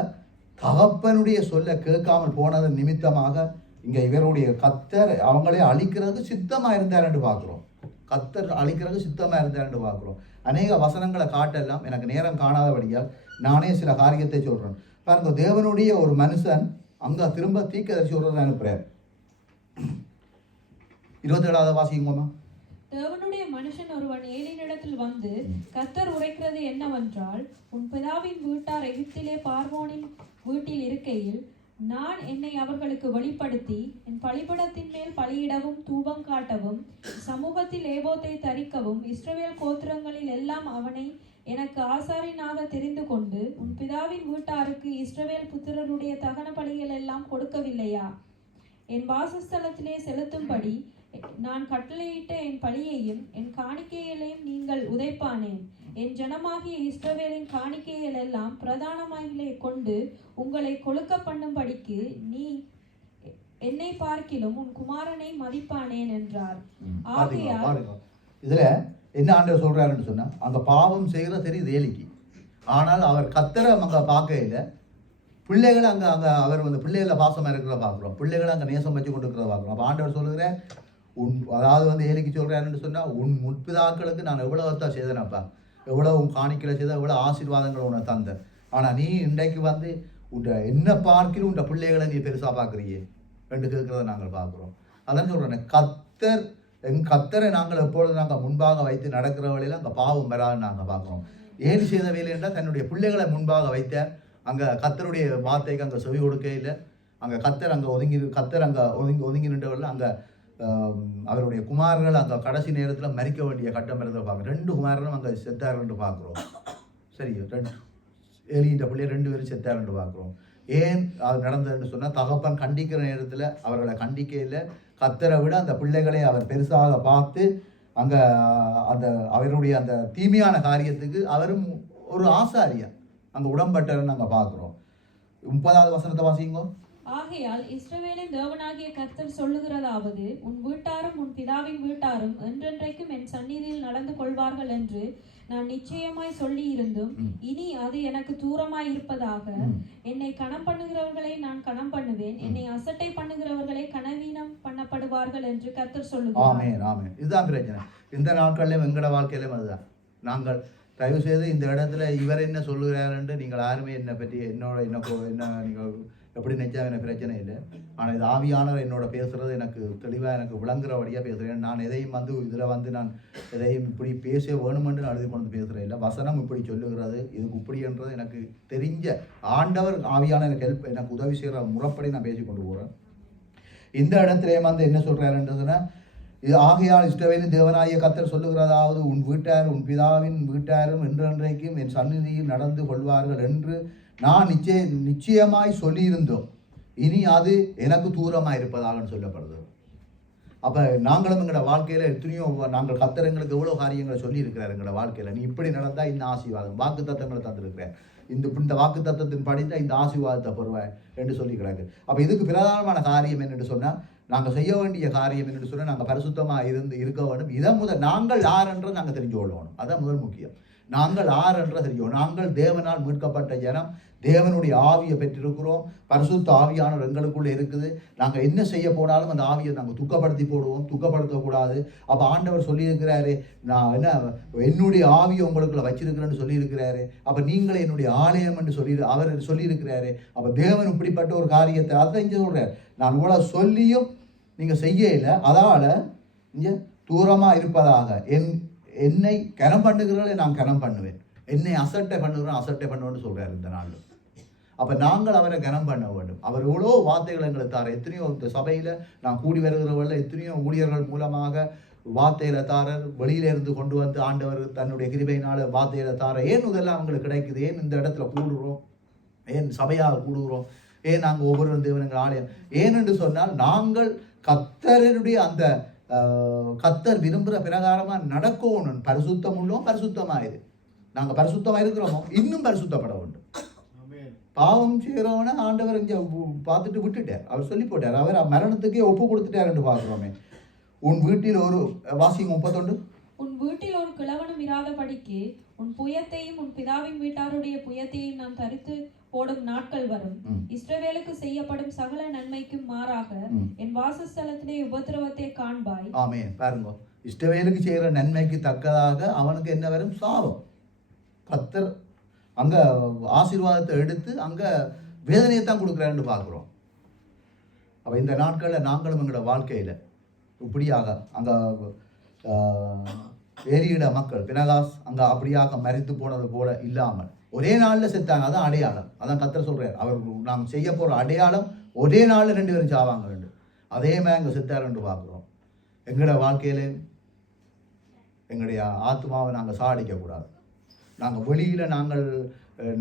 தகப்பனுடைய சொல்ல கேட்காமல் போனது நிமித்தமாக இங்கே இவருடைய கத்தர் அவங்களே அழிக்கிறதுக்கு சித்தமாக இருந்தாருன்னு பார்க்குறோம். கத்தர் அழிக்கிறதுக்கு சித்தமாக இருந்தாருன்னு பார்க்குறோம். அநேக வசனங்களை காட்டெல்லாம் எனக்கு நேரம் காணாதபடியால் நானே சில காரியத்தை சொல்கிறேன். பாருங்க, தேவனுடைய ஒரு மனுஷன் அங்கே திரும்ப தீர்க்கதரிசி சொல்றதை அனுப்புறார். 27வது வாசிங்கம்மா. தேவனுடைய மனுஷன் ஒருவன் ஏலியினிடத்தில் வந்து, கர்த்தர் உரைக்கிறது என்னவென்றால், உன் பிதாவின் வீட்டார் எகிப்திலே பார்வோனின் வீட்டில் இருக்கையில் நான் என்னை அவர்களுக்கு வெளிப்படுத்தி என் பலிபீடத்தின் மேல் பலியிடவும் தூபம் காட்டவும் சமூகத்தில் ஏபோத்தை தரிக்கவும் இஸ்ரவேல் கோத்திரங்களில் எல்லாம் அவனை எனக்கு ஆசாரியனாக தெரிந்து கொண்டு உன் பிதாவின் வீட்டாருக்கு இஸ்ரவேல் புத்திரருடைய தகன பலிகள் எல்லாம் கொடுக்கவில்லையா? என் வாசஸ்தலத்திலே செலுத்தும்படி நான் கட்டளையிட்ட என் பலியையும் என் காணிக்கைகளையும் நீங்கள் உதைப்பானேன். என் ஜனமாகிய இஸ்ரவேலின் காணிக்கைகள் எல்லாம் பிரதானமாயிலே கொண்டு உங்களை கொழுக்க பண்ணும்படிக்கு நீ என்னை பார்க்கிலும் உன் குமாரனை மதிப்பானேன் என்றார். ஆகையால் இதுல என்ன ஆண்டவர் சொல்றாருன்னு சொன்னா, அங்க பாவம் செய்கிற தெரியுது ஏலிக்கு. ஆனால் அவர் கத்தரை அங்க பார்க்கையில பிள்ளைகளை அங்க அவர் பிள்ளைகளை பாசமா இருக்கிறத பார்க்குறோம். பிள்ளைகளை அங்க நேசம் வச்சு கொண்டு இருக்கிறத பார்க்குறோம். அப்ப ஆண்டவர் சொல்லுகிற அதாவது ஏலிக்கு சொல்றாருன்னு சொன்னா, உன் முற்பிதாக்களுக்கு நான் எவ்வளவுத்தான் செய்தேனப்பா, எவ்வளோ உன் காணிக்கலை செய்த, எவ்வளோ ஆசீர்வாதங்களை உன்னை தந்த. ஆனால் நீ இன்றைக்கு என்ன பார்க்கிற உன் பிள்ளைகளை நீ பெருசாக பார்க்குறியே என்று கேட்கிறத நாங்கள் பார்க்குறோம். அதான் சொல்கிறேன், கத்தரை நாங்கள் எப்பொழுது நாங்கள் முன்பாக வைத்து நடக்கிற வழியில் அங்கே பாவம் வராதுன்னு நாங்கள் பார்க்குறோம். ஏலி செய்த வேலை என்றால் தன்னுடைய பிள்ளைகளை முன்பாக வைத்த அங்கே கத்தருடைய வார்த்தைக்கு அங்கே செவி கொடுக்கையில் அங்கே கத்தர் அங்கே ஒதுங்கி நின்றவர்கள் அங்கே அவருடைய குமாரர்கள் அங்கே கடைசி நேரத்தில் மறிக்க வேண்டிய கட்டம் இருந்ததை பார்க்குறோம். 2 குமாரர்களும் அங்கே செத்தாருன்னு பார்க்குறோம். சரி, ஏலியின் பிள்ளைய 2 பேரும் செத்தாருன்னு பார்க்குறோம். ஏன் அது நடந்ததுன்னு சொன்னால், தகப்பன் கண்டிக்கிற நேரத்தில் அவர்களை கண்டிக்கையில் கத்தரை விட அந்த பிள்ளைகளை அவர் பெருசாக பார்த்து அங்கே அவருடைய அந்த தீமையான காரியத்துக்கு அவரும் ஒரு ஆசாரியா அங்கே உடம்பட்டாருன்னு நாங்கள் பார்க்குறோம். 30வது வசனத்தை வாசிங்கோ. ஆகையால் இஸ்ரவேலின் தேவனாகிய கர்த்தர் சொல்லுகிறதாவது, உன் வீட்டாரும் உன் பிதாவின் வீட்டாரும் என்றென்றைக்கும் என் சந்நிதியில் நடந்து கொள்வார்கள் என்று நான் நிச்சயமாய் சொல்லி இருந்தும் இனி அது எனக்கு தூரமாய் இருப்பதாக. என்னை கணம் பண்ணுகிறவர்களை நான் கணம் பண்ணுவேன், என்னை அசட்டை பண்ணுகிறவர்களை கனவீனம் பண்ணப்படுவார்கள் என்று கர்த்தர் சொல்லுகிறார். ஆமென், ஆமென். இதுதான் பிரச்சனை. இந்த நாட்களிலும் எங்களோட வாழ்க்கையிலும் அதுதான். நாங்கள் தயவு செய்து இந்த இடத்துல இவர் என்ன சொல்லுகிறார் என்று நீங்கள் யாருமே என்னை பற்றி என்ன நீங்கள் எப்படி நினைச்சா எனக்கு பிரச்சனை இல்லை. ஆனால் இது ஆவியானவர் என்னோட பேசுகிறது எனக்கு தெளிவாக எனக்கு விளங்குறபடியாக பேசுகிறேன். நான் எதையும் இதில் நான் எதையும் இப்படி பேச வேணுமென்று நான் எழுதி கொண்டு பேசுகிறேன் இல்லை. வசனம் இப்படி சொல்லுகிறது, இதுக்கு இப்படி என்றது எனக்கு தெரிஞ்ச ஆண்டவர் ஆவியான எனக்கு எனக்கு உதவி செய்கிற முறைப்படி நான் பேசி கொண்டு போகிறேன். இந்த இடத்துல என்ன சொல்கிறாருன்றதுன்னா, இது ஆகையால் இஸ்ரவேலின் தேவனாகிய கர்த்தர் சொல்லுகிறதாவது, உன் வீட்டார் உன் பிதாவின் வீட்டாரும் என்றென்றைக்கும் என் சந்நிதியில் நடந்து கொள்வார்கள் என்று நான் நிச்சயமாய் சொல்லியிருந்தோம், இனி அது எனக்கு தூரமாக இருப்பதாக சொல்லப்படுது. அப்போ நாங்களும் எங்களோட வாழ்க்கையில் எத்தனையோ நாங்கள் கர்த்தர் எங்களுக்கு எவ்வளோ காரியங்களை சொல்லியிருக்கிறார் எங்களோட வாழ்க்கையில். நீ இப்படி நடந்தால் இந்த ஆசீர்வாதம் வாக்கு தத்தங்களை தந்திருக்கிறேன், இந்த வாக்கு தத்தத்தின் படித்தால் இந்த ஆசீர்வாதத்தை பெறுவேன் என்று சொல்லி கிடக்கு. அப்போ இதுக்கு பிரதானமான காரியம் என்னென்னு சொன்னால், நாங்கள் செய்ய வேண்டிய காரியம் என்னென்னு சொன்னால், நாங்கள் பரிசுத்தமாக இருக்க வேண்டும். இதை முதல் நாங்கள் யார் என்று நாங்கள் தெரிஞ்சு கொள்ளணும். அதான் முதல் முக்கியம். நாங்கள் யார் என்று தெரியும். நாங்கள் தேவனால் மீட்கப்பட்ட ஜனம், தேவனுடைய ஆவியை பெற்றிருக்கிறோம், பரிசுத்த ஆவியானவர் எங்களுக்குள்ளே இருக்குது. நாங்கள் என்ன செய்ய போனாலும் அந்த ஆவியை நாங்கள் துக்கப்படுத்தி போடுவோம், துக்கப்படுத்தக்கூடாது. அப்போ ஆண்டவர் சொல்லியிருக்கிறாரு, நான் என்னுடைய ஆவியை உங்களுக்குள்ள வச்சிருக்கிறேன்னு சொல்லியிருக்கிறாரு. அப்போ நீங்களே என்னுடைய ஆலயம் என்று அவர் சொல்லியிருக்கிறாரு. அப்போ தேவன் இப்படிப்பட்ட ஒரு காரியத்தை அதை இங்கே சொல்கிறார். நான் இவ்வளோ சொல்லியும் நீங்கள் செய்யலை, அதால் இங்கே தூரமாக இருப்பதாக என்னை கனம் பண்ணுகிறவர்களை நான் கனம் பண்ணுவேன், என்னை அசட்டை பண்ணுவேன்னு சொல்கிறார் இந்த நாள். அப்போ நாங்கள் அவரை கனம் பண்ண வேண்டும். அவர் எவ்வளோ வார்த்தைகள் எங்களுக்கு தார, எத்தனையோ சபையில் நான் கூடி வருகிறவர்கள் எத்தனையோ ஊழியர்கள் மூலமாக வார்த்தையில தாரர், வெளியிலிருந்து கொண்டு வந்து ஆண்டவர் தன்னுடைய கிருபையினால் வார்த்தையில தார. ஏன் இதெல்லாம் அவங்களுக்கு கிடைக்குது? ஏன் இந்த இடத்துல கூடுகிறோம்? ஏன் சபையாக கூடுகிறோம்? ஏன் நாங்கள் ஒவ்வொரு தேவனுங்கள் ஆலயம்? ஏனென்று சொன்னால், நாங்கள் கர்த்தருடைய அந்த கர்த்தர் விரும்புகிற பிரகாரமாக நடக்கணும். பரிசுத்தம் உள்ளோம், பரிசுத்தமாயிரு. நாங்கள் பரிசுத்தமாக இருக்கிறோமோ இன்னும் பரிசுத்தப்பட வேண்டும். பாவம் செய்கிறவனை ஆண்டவர் இங்கே பார்த்துட்டு விட்டுட்டார். அவர் சொல்லி போட்டார், அவர் மரணத்துக்கே ஒப்பு கொடுத்துட்டாருன்னு பார்க்குறோமே. உன் வீட்டில் ஒரு வாசிங்க 31, உன் வீட்டில் ஒரு கிழவனும் இராதபடிக்கு உன் புயத்தையும் உன் பிதாவின் வீட்டாருடைய புயத்தையும் நான் தரித்து போடும் நாட்கள் வரும். இஸ்ரவேலுக்கு செய்யப்படும் சகல நன்மைக்கும் மாறாக என் வாசஸ்தலத்திலே உபத்திரவத்தை காண்பாய். ஆமென். பாருங்க, இஸ்ரவேலுக்கு செய்கிற நன்மைக்கு தக்கதாக அவனுக்கு என்ன வரும்? சாபம். கர்த்தர் அங்க ஆசீர்வாதத்தை எடுத்து அங்க வேதனையை தான் கொடுக்குறாருன்னு பார்க்குறோம். அப்போ இந்த நாட்களில் நாங்களும் எங்களோட வாழ்க்கையில் இப்படியாக அங்கே ஏரியிட மக்கள் பினகாஸ் அங்கே அப்படியாக மரித்து போனது போல இல்லாமல் ஒரே நாளில் செத்தாங்க. அதான் அடையாளம். அதான் கர்த்தர் சொல்கிறார், அவர் நாம் செய்ய போகிற அடையாளம் ஒரே நாளில் 2 பேரும் சாவாங்க. அதே மாதிரி அங்கே செத்தாருன்னு பார்க்குறோம். எங்களோட வாழ்க்கையில் எங்களுடைய ஆத்மாவை நாங்கள் சாடிக்கக்கூடாது. நாங்கள் வெளியில் நாங்கள்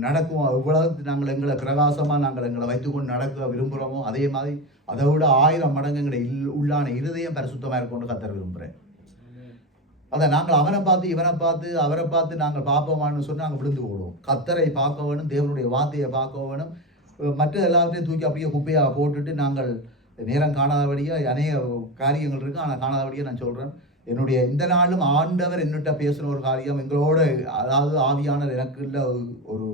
நடக்குவோம், எவ்வளவு நாங்கள் எங்களை பிரகாசமாக நாங்கள் எங்களை வைத்துக்கொண்டு நடக்க விரும்புகிறோமோ அதே மாதிரி அதை விட 1000 மடங்கு எங்களுடைய உள்ளான இருதயம் பரிசுத்தமாக இருக்கணும்னு கர்த்தர் விரும்புகிறேன். அதை நாங்கள் அவனை பார்த்து இவனை பார்த்து அவரை பார்த்து நாங்கள் பார்ப்போமான்னு சொன்னால் நாங்கள் விழுந்து போடுவோம். கர்த்தரை பார்க்க வேணும், தேவனுடைய வார்த்தையை பார்க்க வேணும். மற்ற எல்லாத்தையும் தூக்கி அப்படியே குப்பையாக போட்டுட்டு நாங்கள் நேரம் காணாதபடியாக அநேக காரியங்கள் இருக்குது. ஆனால் காணாதபடியாக நான் சொல்கிறேன், என்னுடைய இந்த நாளும் ஆண்டவர் என்னிட்ட பேசின ஒரு காரியம் எங்களோட, அதாவது ஆவியானவர் எனக்கு இல்லை ஒரு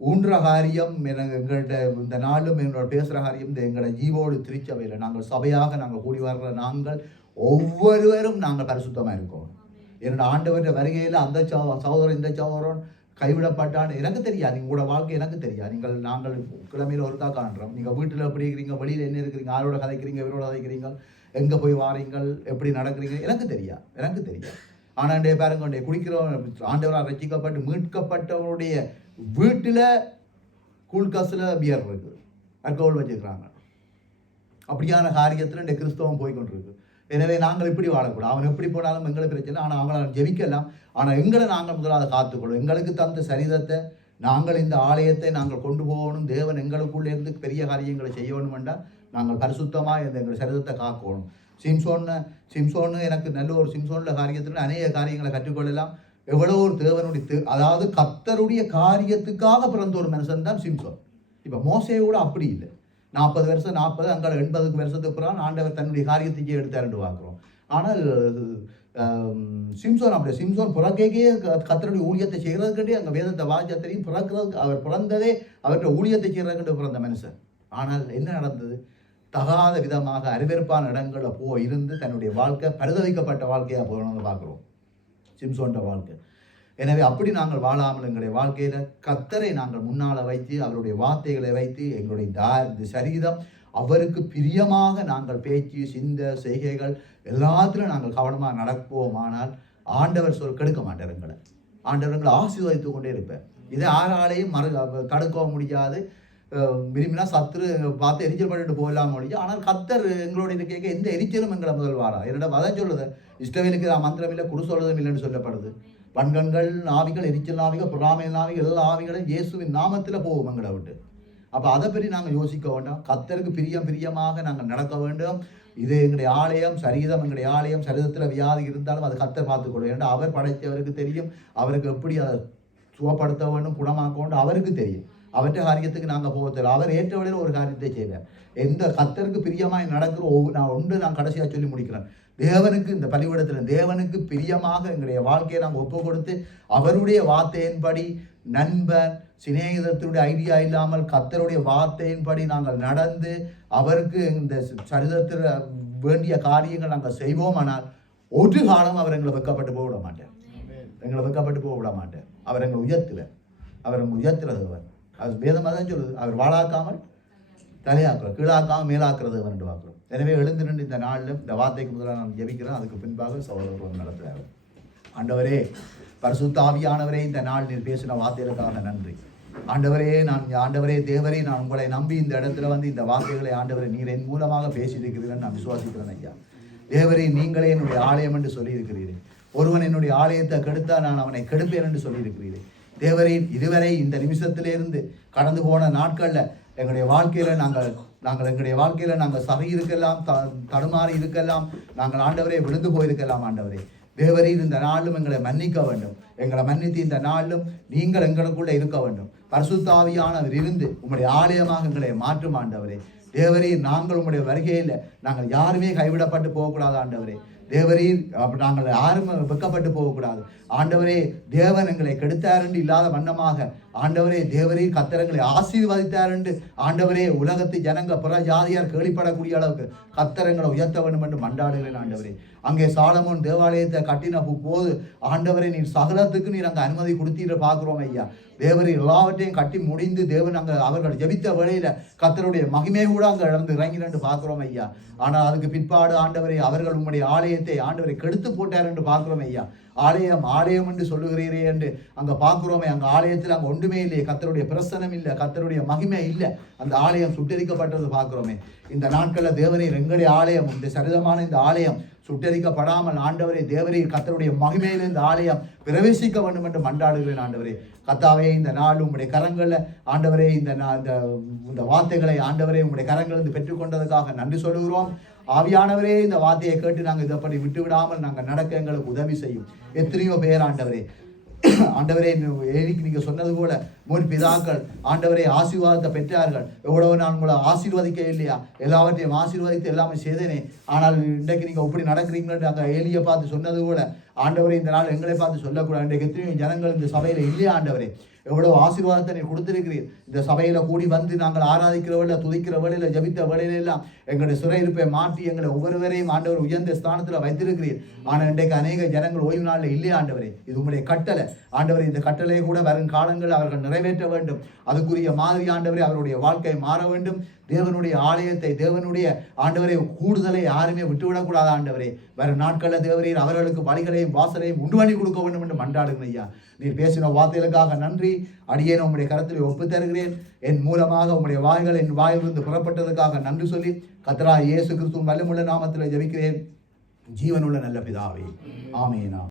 ஊன்ற காரியம் எங்கள்கிட்ட இந்த நாளும் எங்களோட பேசுகிற காரியம் இந்த எங்களோட ஜீவோடு திருச்சபையில் நாங்கள் சபையாக நாங்கள் கூடி வர்ற நாங்கள் ஒவ்வொருவரும் நாங்கள் பரிசுத்தமாக இருக்கோம். என்னோட ஆண்டவர்கிட்ட வருகையில் அந்த சகோதரன் இந்த சகோதரன் கைவிடப்பட்டான்னு எனக்கு தெரியாது. உங்களோட வாழ்க்கை எனக்கு தெரியாது. நாங்கள் கிழமையில் ஒருக்கா காண்றோம். நீங்கள் வீட்டில் எப்படி இருக்கிறீங்க, வெளியில் என்ன இருக்கிறீங்க, யாரோட கதைக்கிறீங்க, இவரோட கதைக்கிறீங்க, எங்கே போய் வாரீங்கள், எப்படி நடக்கிறீங்க, எனக்கு தெரியாது. ஆனால் பாருங்க, குடிக்கிறவன் ஆண்டவராக ரசிக்கப்பட்டு மீட்கப்பட்டவருடைய வீட்டில் கூழ்காசில் பியர் இருக்குது, அல்கோல் வச்சுக்கிறாங்க. அப்படியான காரியத்தில் இந்த கிறிஸ்தவம் போய்கொண்டிருக்கு. எனவே நாங்கள் இப்படி வாழக்கூடாது. அவன் எப்படி போனாலும் எங்களுக்கு பிரச்சனை. ஆனால் அவங்கள ஜெபிக்கலாம். ஆனால் எங்களை நாங்கள் முதலாவது காத்துக்கொள்ளும். எங்களுக்கு தந்த சரீரத்தை நாங்கள் இந்த ஆலயத்தை நாங்கள் கொண்டு போகணும். தேவன் எங்களுக்குள்ளே இருந்து பெரிய காரியங்களை செய்யணும் என்றால் நாங்கள் பரிசுத்தமாக இந்த எங்கள் சரீரத்தை காக்கணும். சிம்சோன்னு எனக்கு நல்ல ஒரு சிம்சோன்ல காரியத்தில் அநேக காரியங்களை கற்றுக்கொள்ளலாம். எவ்வளோ ஒரு தேவனுடைய அதாவது கர்த்தருடைய காரியத்துக்காக பிறந்த ஒரு மனுஷன் தான் சிம்சோன். இப்போ மோசே கூட அப்படி இல்லை. 40 வருஷம் 40 அங்கே 80 வருஷத்துக்கு பிறகு ஆண்டவர் தன்னுடைய காரியத்துக்கே எடுத்தாருன்னு பார்க்குறோம். ஆனால் சிம்சோன் அப்படி சிம்சோன் பிறக்கைக்கே கர்த்தருடைய ஊழியத்தை செய்கிறதுக்கிட்டே அங்கே வேதத்தை வாசிச்சா தெரியும். பிறக்கிறதுக்கு அவர் பிறந்ததே அவர்கிட்ட ஊழியத்தை செய்கிறதுக்கிட்ட பிறந்த மனுஷன். ஆனால் என்ன நடந்தது? தகாத விதமாக அறிவிற்பான இடங்களில் இருந்து தன்னுடைய வாழ்க்கை பரிதவிக்கப்பட்ட வாழ்க்கையாக போகணும்னு பார்க்குறோம் சிம்சோன்ற வாழ்க்கை. எனவே அப்படி நாங்கள் வாழாமல் எங்களுடைய வாழ்க்கையில் கர்த்தரை நாங்கள் முன்னால் வைத்து அவருடைய வார்த்தைகளை வைத்து எங்களுடைய சரீரம் அவருக்கு பிரியமாக நாங்கள் பேச்சு சிந்த செய்கைகள் எல்லாத்திலும் நாங்கள் கவனமாக நடப்போமானால் ஆண்டவர் கெடுக்க மாட்டார். ஆண்டவர்களை ஆசீர்வதித்து கொண்டே இருப்பேன். இதை யாராலையும் தடுக்கவும் முடியாது. விரும்பினா சத்துரு பார்த்து எரிச்சல் பண்ணிட்டு போகலாம் முடியும். ஆனால் கர்த்தர் எங்களோட இது கேட்க எந்த எரிச்சலும் எங்களை முதல் வாரா. என்னோட அதான் சொல்லுது, இஷ்டவேலுக்கு மந்திரம் இல்லை, குரு சொல்லுதும் இல்லைன்னு சொல்லப்படுது. பண்கண்கள் ஆவிகள், எரிச்சல் ஆவிகள், பொறாமையின் ஆவிகள், எல்லா ஆவிகளும் இயேசுவின் நாமத்தில் போகும் எங்களை விட்டு. அப்போ அதை பற்றி நாங்கள் யோசிக்க வேண்டாம். கர்த்தருக்கு பிரியமாக நாங்கள் நடக்க வேண்டும். இது எங்களுடைய ஆலயம், சரீரம் எங்களுடைய ஆலயம். சரீரத்தில் வியாதி இருந்தாலும் அது கர்த்தர் பார்த்துக்கொள்ளும். ஏன்னா அவர் படைத்தவருக்கு தெரியும், அவருக்கு எப்படி அதை சுகப்படுத்த வேண்டும், குணமாக்க வேண்டும் அவருக்கு தெரியும். அவற்றை காரியத்துக்கு நாங்கள் போகத்தில்லை. அவர் ஏற்ற வழியில் ஒரு காரியத்தை செய்வார். எந்த கர்த்தருக்கு பிரியமாய் நடக்கிற நான் கடைசியாக சொல்லி முடிக்கிறேன். தேவனுக்கு இந்த பலிபீடத்தில் தேவனுக்கு பிரியமாக எங்களுடைய வாழ்க்கையை நாங்கள் ஒப்பு கொடுத்து அவருடைய வார்த்தையின்படி, நண்பன் சிநேகிதத்துடைய ஐடியா இல்லாமல் கர்த்தருடைய வார்த்தையின்படி நாங்கள் நடந்து அவருக்கு இந்த சரிதத்தில் வேண்டிய காரியங்கள் நாங்கள் செய்வோமானால் ஒரு காலம் அவர் எங்களை வெக்கப்பட்டு போக விட மாட்டார். எங்களை வெக்கப்பட்டு போக விட மாட்டார். அவர் எங்களை உயர்த்துவார். அவர் எங்களை உயர்த்துறதுவர். அது வேதமாக தான் சொல்லுது. அவர் வாழாக்காமல் தலையாக்குறோம், கீழாக்காமல் மேலாக்குறது என்று பார்க்குறோம். எனவே எழுந்து நின்று இந்த நாளில் இந்த வார்த்தைக்கு முதலாக நான் ஜெபிக்கிறேன். அதுக்கு பின்பாக சகோதரர்கள் நடத்துகிறார். ஆண்டவரே, பரிசுத்த ஆவியானவரே, இந்த நாள் நீர் பேசின வார்த்தைகளுக்காக நன்றி. ஆண்டவரே தேவரே, நான் உங்களை நம்பி இந்த இடத்துல வந்து இந்த வார்த்தைகளை ஆண்டவரே நீர் என் மூலமாக பேசியிருக்கிறீர்கள் நான் விசுவாசிக்கிறேன் ஐயா. தேவரே, நீங்களே என்னுடைய ஆலயம் என்று சொல்லியிருக்கிறீர்கள். ஒருவன் என்னுடைய ஆலயத்தை கெடுத்தால் நான் அவனை கெடுப்பேன் என்று சொல்லியிருக்கிறீர்கள். தேவரே, இதுவரை இந்த நிமிஷத்திலிருந்து கடந்து போன நாட்களில் எங்களுடைய வாழ்க்கையில் எங்களுடைய வாழ்க்கையில் நாங்கள் சரி இருக்கலாம், தடுமாறி இருக்கலாம், நாங்கள் ஆண்டவரே விழுந்து போயிருக்கலாம். ஆண்டவரே தேவரே, இந்த நாளும் எங்களை மன்னிக்க வேண்டும். எங்களை மன்னித்து இந்த நாளும் நீங்கள் எங்களுக்குள்ள இருக்க வேண்டும். பரிசுத்த ஆவியானவர் இருந்து உங்களுடைய ஆலயமாக எங்களை மாற்றும் ஆண்டவரே. தேவரே, நாங்கள் உங்களுடைய வருகையில் நாங்கள் யாருமே கைவிடப்பட்டு போகக்கூடாது ஆண்டவரே. தேவரீர் நாங்கள் யாரும் வெக்கப்பட்டு போகக்கூடாது ஆண்டவரே. தேவன் எங்களை கெடுத்தாரென்று இல்லாத வண்ணமாக ஆண்டவரே தேவரீர் கர்த்தரங்களை ஆசீர்வதித்தாரென்று ஆண்டவரே உலகத்து ஜனங்க புற ஜாதியார் கேள்விப்படக்கூடிய அளவுக்கு கர்த்தரங்களை உயர்த்த வேண்டும் என்று மண்டாடுகிறேன் ஆண்டவரே. அங்கே சாலமோன் தேவாலயத்தை கட்டின போது ஆண்டவரே நீர் சகலத்துக்கு நீர் அங்கே அனுமதி கொடுத்தீர பார்க்குறோம் ஐயா. தேவரீர் எல்லாவற்றையும் கட்டி முடிந்து தேவன் அங்கே அவர்கள் ஜெபித்த வேளையில் கர்த்தருடைய மகிமை கூட அங்கே இழந்து இறங்கினு பார்க்குறோம் ஐயா. ஆனால் அதுக்கு பிற்பாடு ஆண்டவரை அவர்கள் உங்களுடைய ஆலயத்தை ஆண்டவரை கெடுத்து போட்டார் என்று பார்க்குறோம் ஐயா. ஆலயம் என்று சொல்லுகிறீரே என்று அங்கே பார்க்குறோமே. அங்கே ஆலயத்தில் அங்கே ஒன்றுமே இல்லையே, கர்த்தருடைய பிரசனம் இல்லை, கர்த்தருடைய மகிமை இல்லை. அந்த ஆலயம் சுட்டரிக்கப்பட்டது பார்க்குறோமே. இந்த நாட்களில் தேவரீர் எங்களுடைய ஆலயம், இந்த சரிதமான இந்த ஆலயம் சுட்டரிக்கப்படாமல் ஆண்டவரே தேவரீர் கர்த்தருடைய மகிமையில் இந்த ஆலயம் பிரவேசிக்க வேண்டும் என்று மன்றாடுகிறேன் ஆண்டவரே. கர்த்தாவே, இந்த நாள் உங்களுடைய கரங்களில் ஆண்டவரே இந்த வார்த்தைகளை ஆண்டவரே உங்களுடைய கரங்களிலிருந்து பெற்றுக்கொண்டதுக்காக நன்றி சொல்லுகிறோம். ஆவியானவரே, இந்த வார்த்தையை கேட்டு நாங்கள் இதைப்படி விட்டு விடாமல் நாங்கள் நடக்க எங்களுக்கு உதவி செய்யும். எத்தனையோ பேர் ஆண்டவரே நீங்கள் சொன்னது போல முன் பிதாக்கள் ஆண்டவரே ஆசீர்வாதத்தை பெற்றார்கள். எவ்வளவு நான் உங்களை ஆசீர்வதிக்க இல்லையா, எல்லாவற்றையும் ஆசீர்வதித்து எல்லாமே செய்தேனே. ஆனால் இன்றைக்கு நீங்கள் இப்படி நடக்கிறீங்களே அங்கே ஏலியை பார்த்து சொன்னது போல ஆண்டவரே இந்த நாள் எங்களை பார்த்து சொல்லக்கூடாது. இன்றைக்கு எத்தனையோ ஜனங்கள் இந்த சபையில் இல்லையா ஆண்டவரே. எவ்வளவு ஆசீர்வாதத்தை நீ கொடுத்திருக்கிறீர். இந்த சபையில கூடி வந்து நாங்கள் ஆராதிக்கிற வேளையில, துதிக்கிற வேளையில, ஜபித்த வேளையில எல்லாம் எங்களுடைய சிறையிருப்பை மாற்றி எங்களை ஒவ்வொருவரையும் ஆண்டவர் உயர்ந்த ஸ்தானத்தில் வைத்திருக்கிறீர். ஆனால் இன்றைக்கு அநேக ஜனங்கள் ஓய்வு நாளில் இல்லையா ஆண்டவரே. இது உங்களுடைய கட்டளை ஆண்டவரே. இந்த கட்டளையை கூட வரும் காலங்கள் அவர்கள் நிறைவேற்ற வேண்டும். அதுக்குரிய மாதிரி ஆண்டவரே அவருடைய வாழ்க்கை மாற வேண்டும். தேவனுடைய ஆலயத்தை, தேவனுடைய ஆண்டவரை கூடுதலை யாருமே விட்டுவிடக்கூடாது ஆண்டவரே. வரும் நாட்களில் தேவரீர் அவர்களுக்கு வழிகளையும் வாசலையும் உண்டு பண்ணி கொடுக்க வேண்டும் என்று மன்றாடுங்க ஐயா. நீர் பேசின வார்த்தைகளுக்காக நன்றி. அடியேன் உங்களுடைய கரத்தில் ஒப்பு தருகிறேன். என் மூலமாக உங்களுடைய வாய்கள் என் வாயிலிருந்து புறப்பட்டதுக்காக நன்றி சொல்லி கர்த்தராகிய இயேசு கிறிஸ்துவின் வல்லமையுள்ள நாமத்தில் ஜெபிக்கிறேன். ஜீவனுள்ள நல்ல பிதாவே, ஆமென்.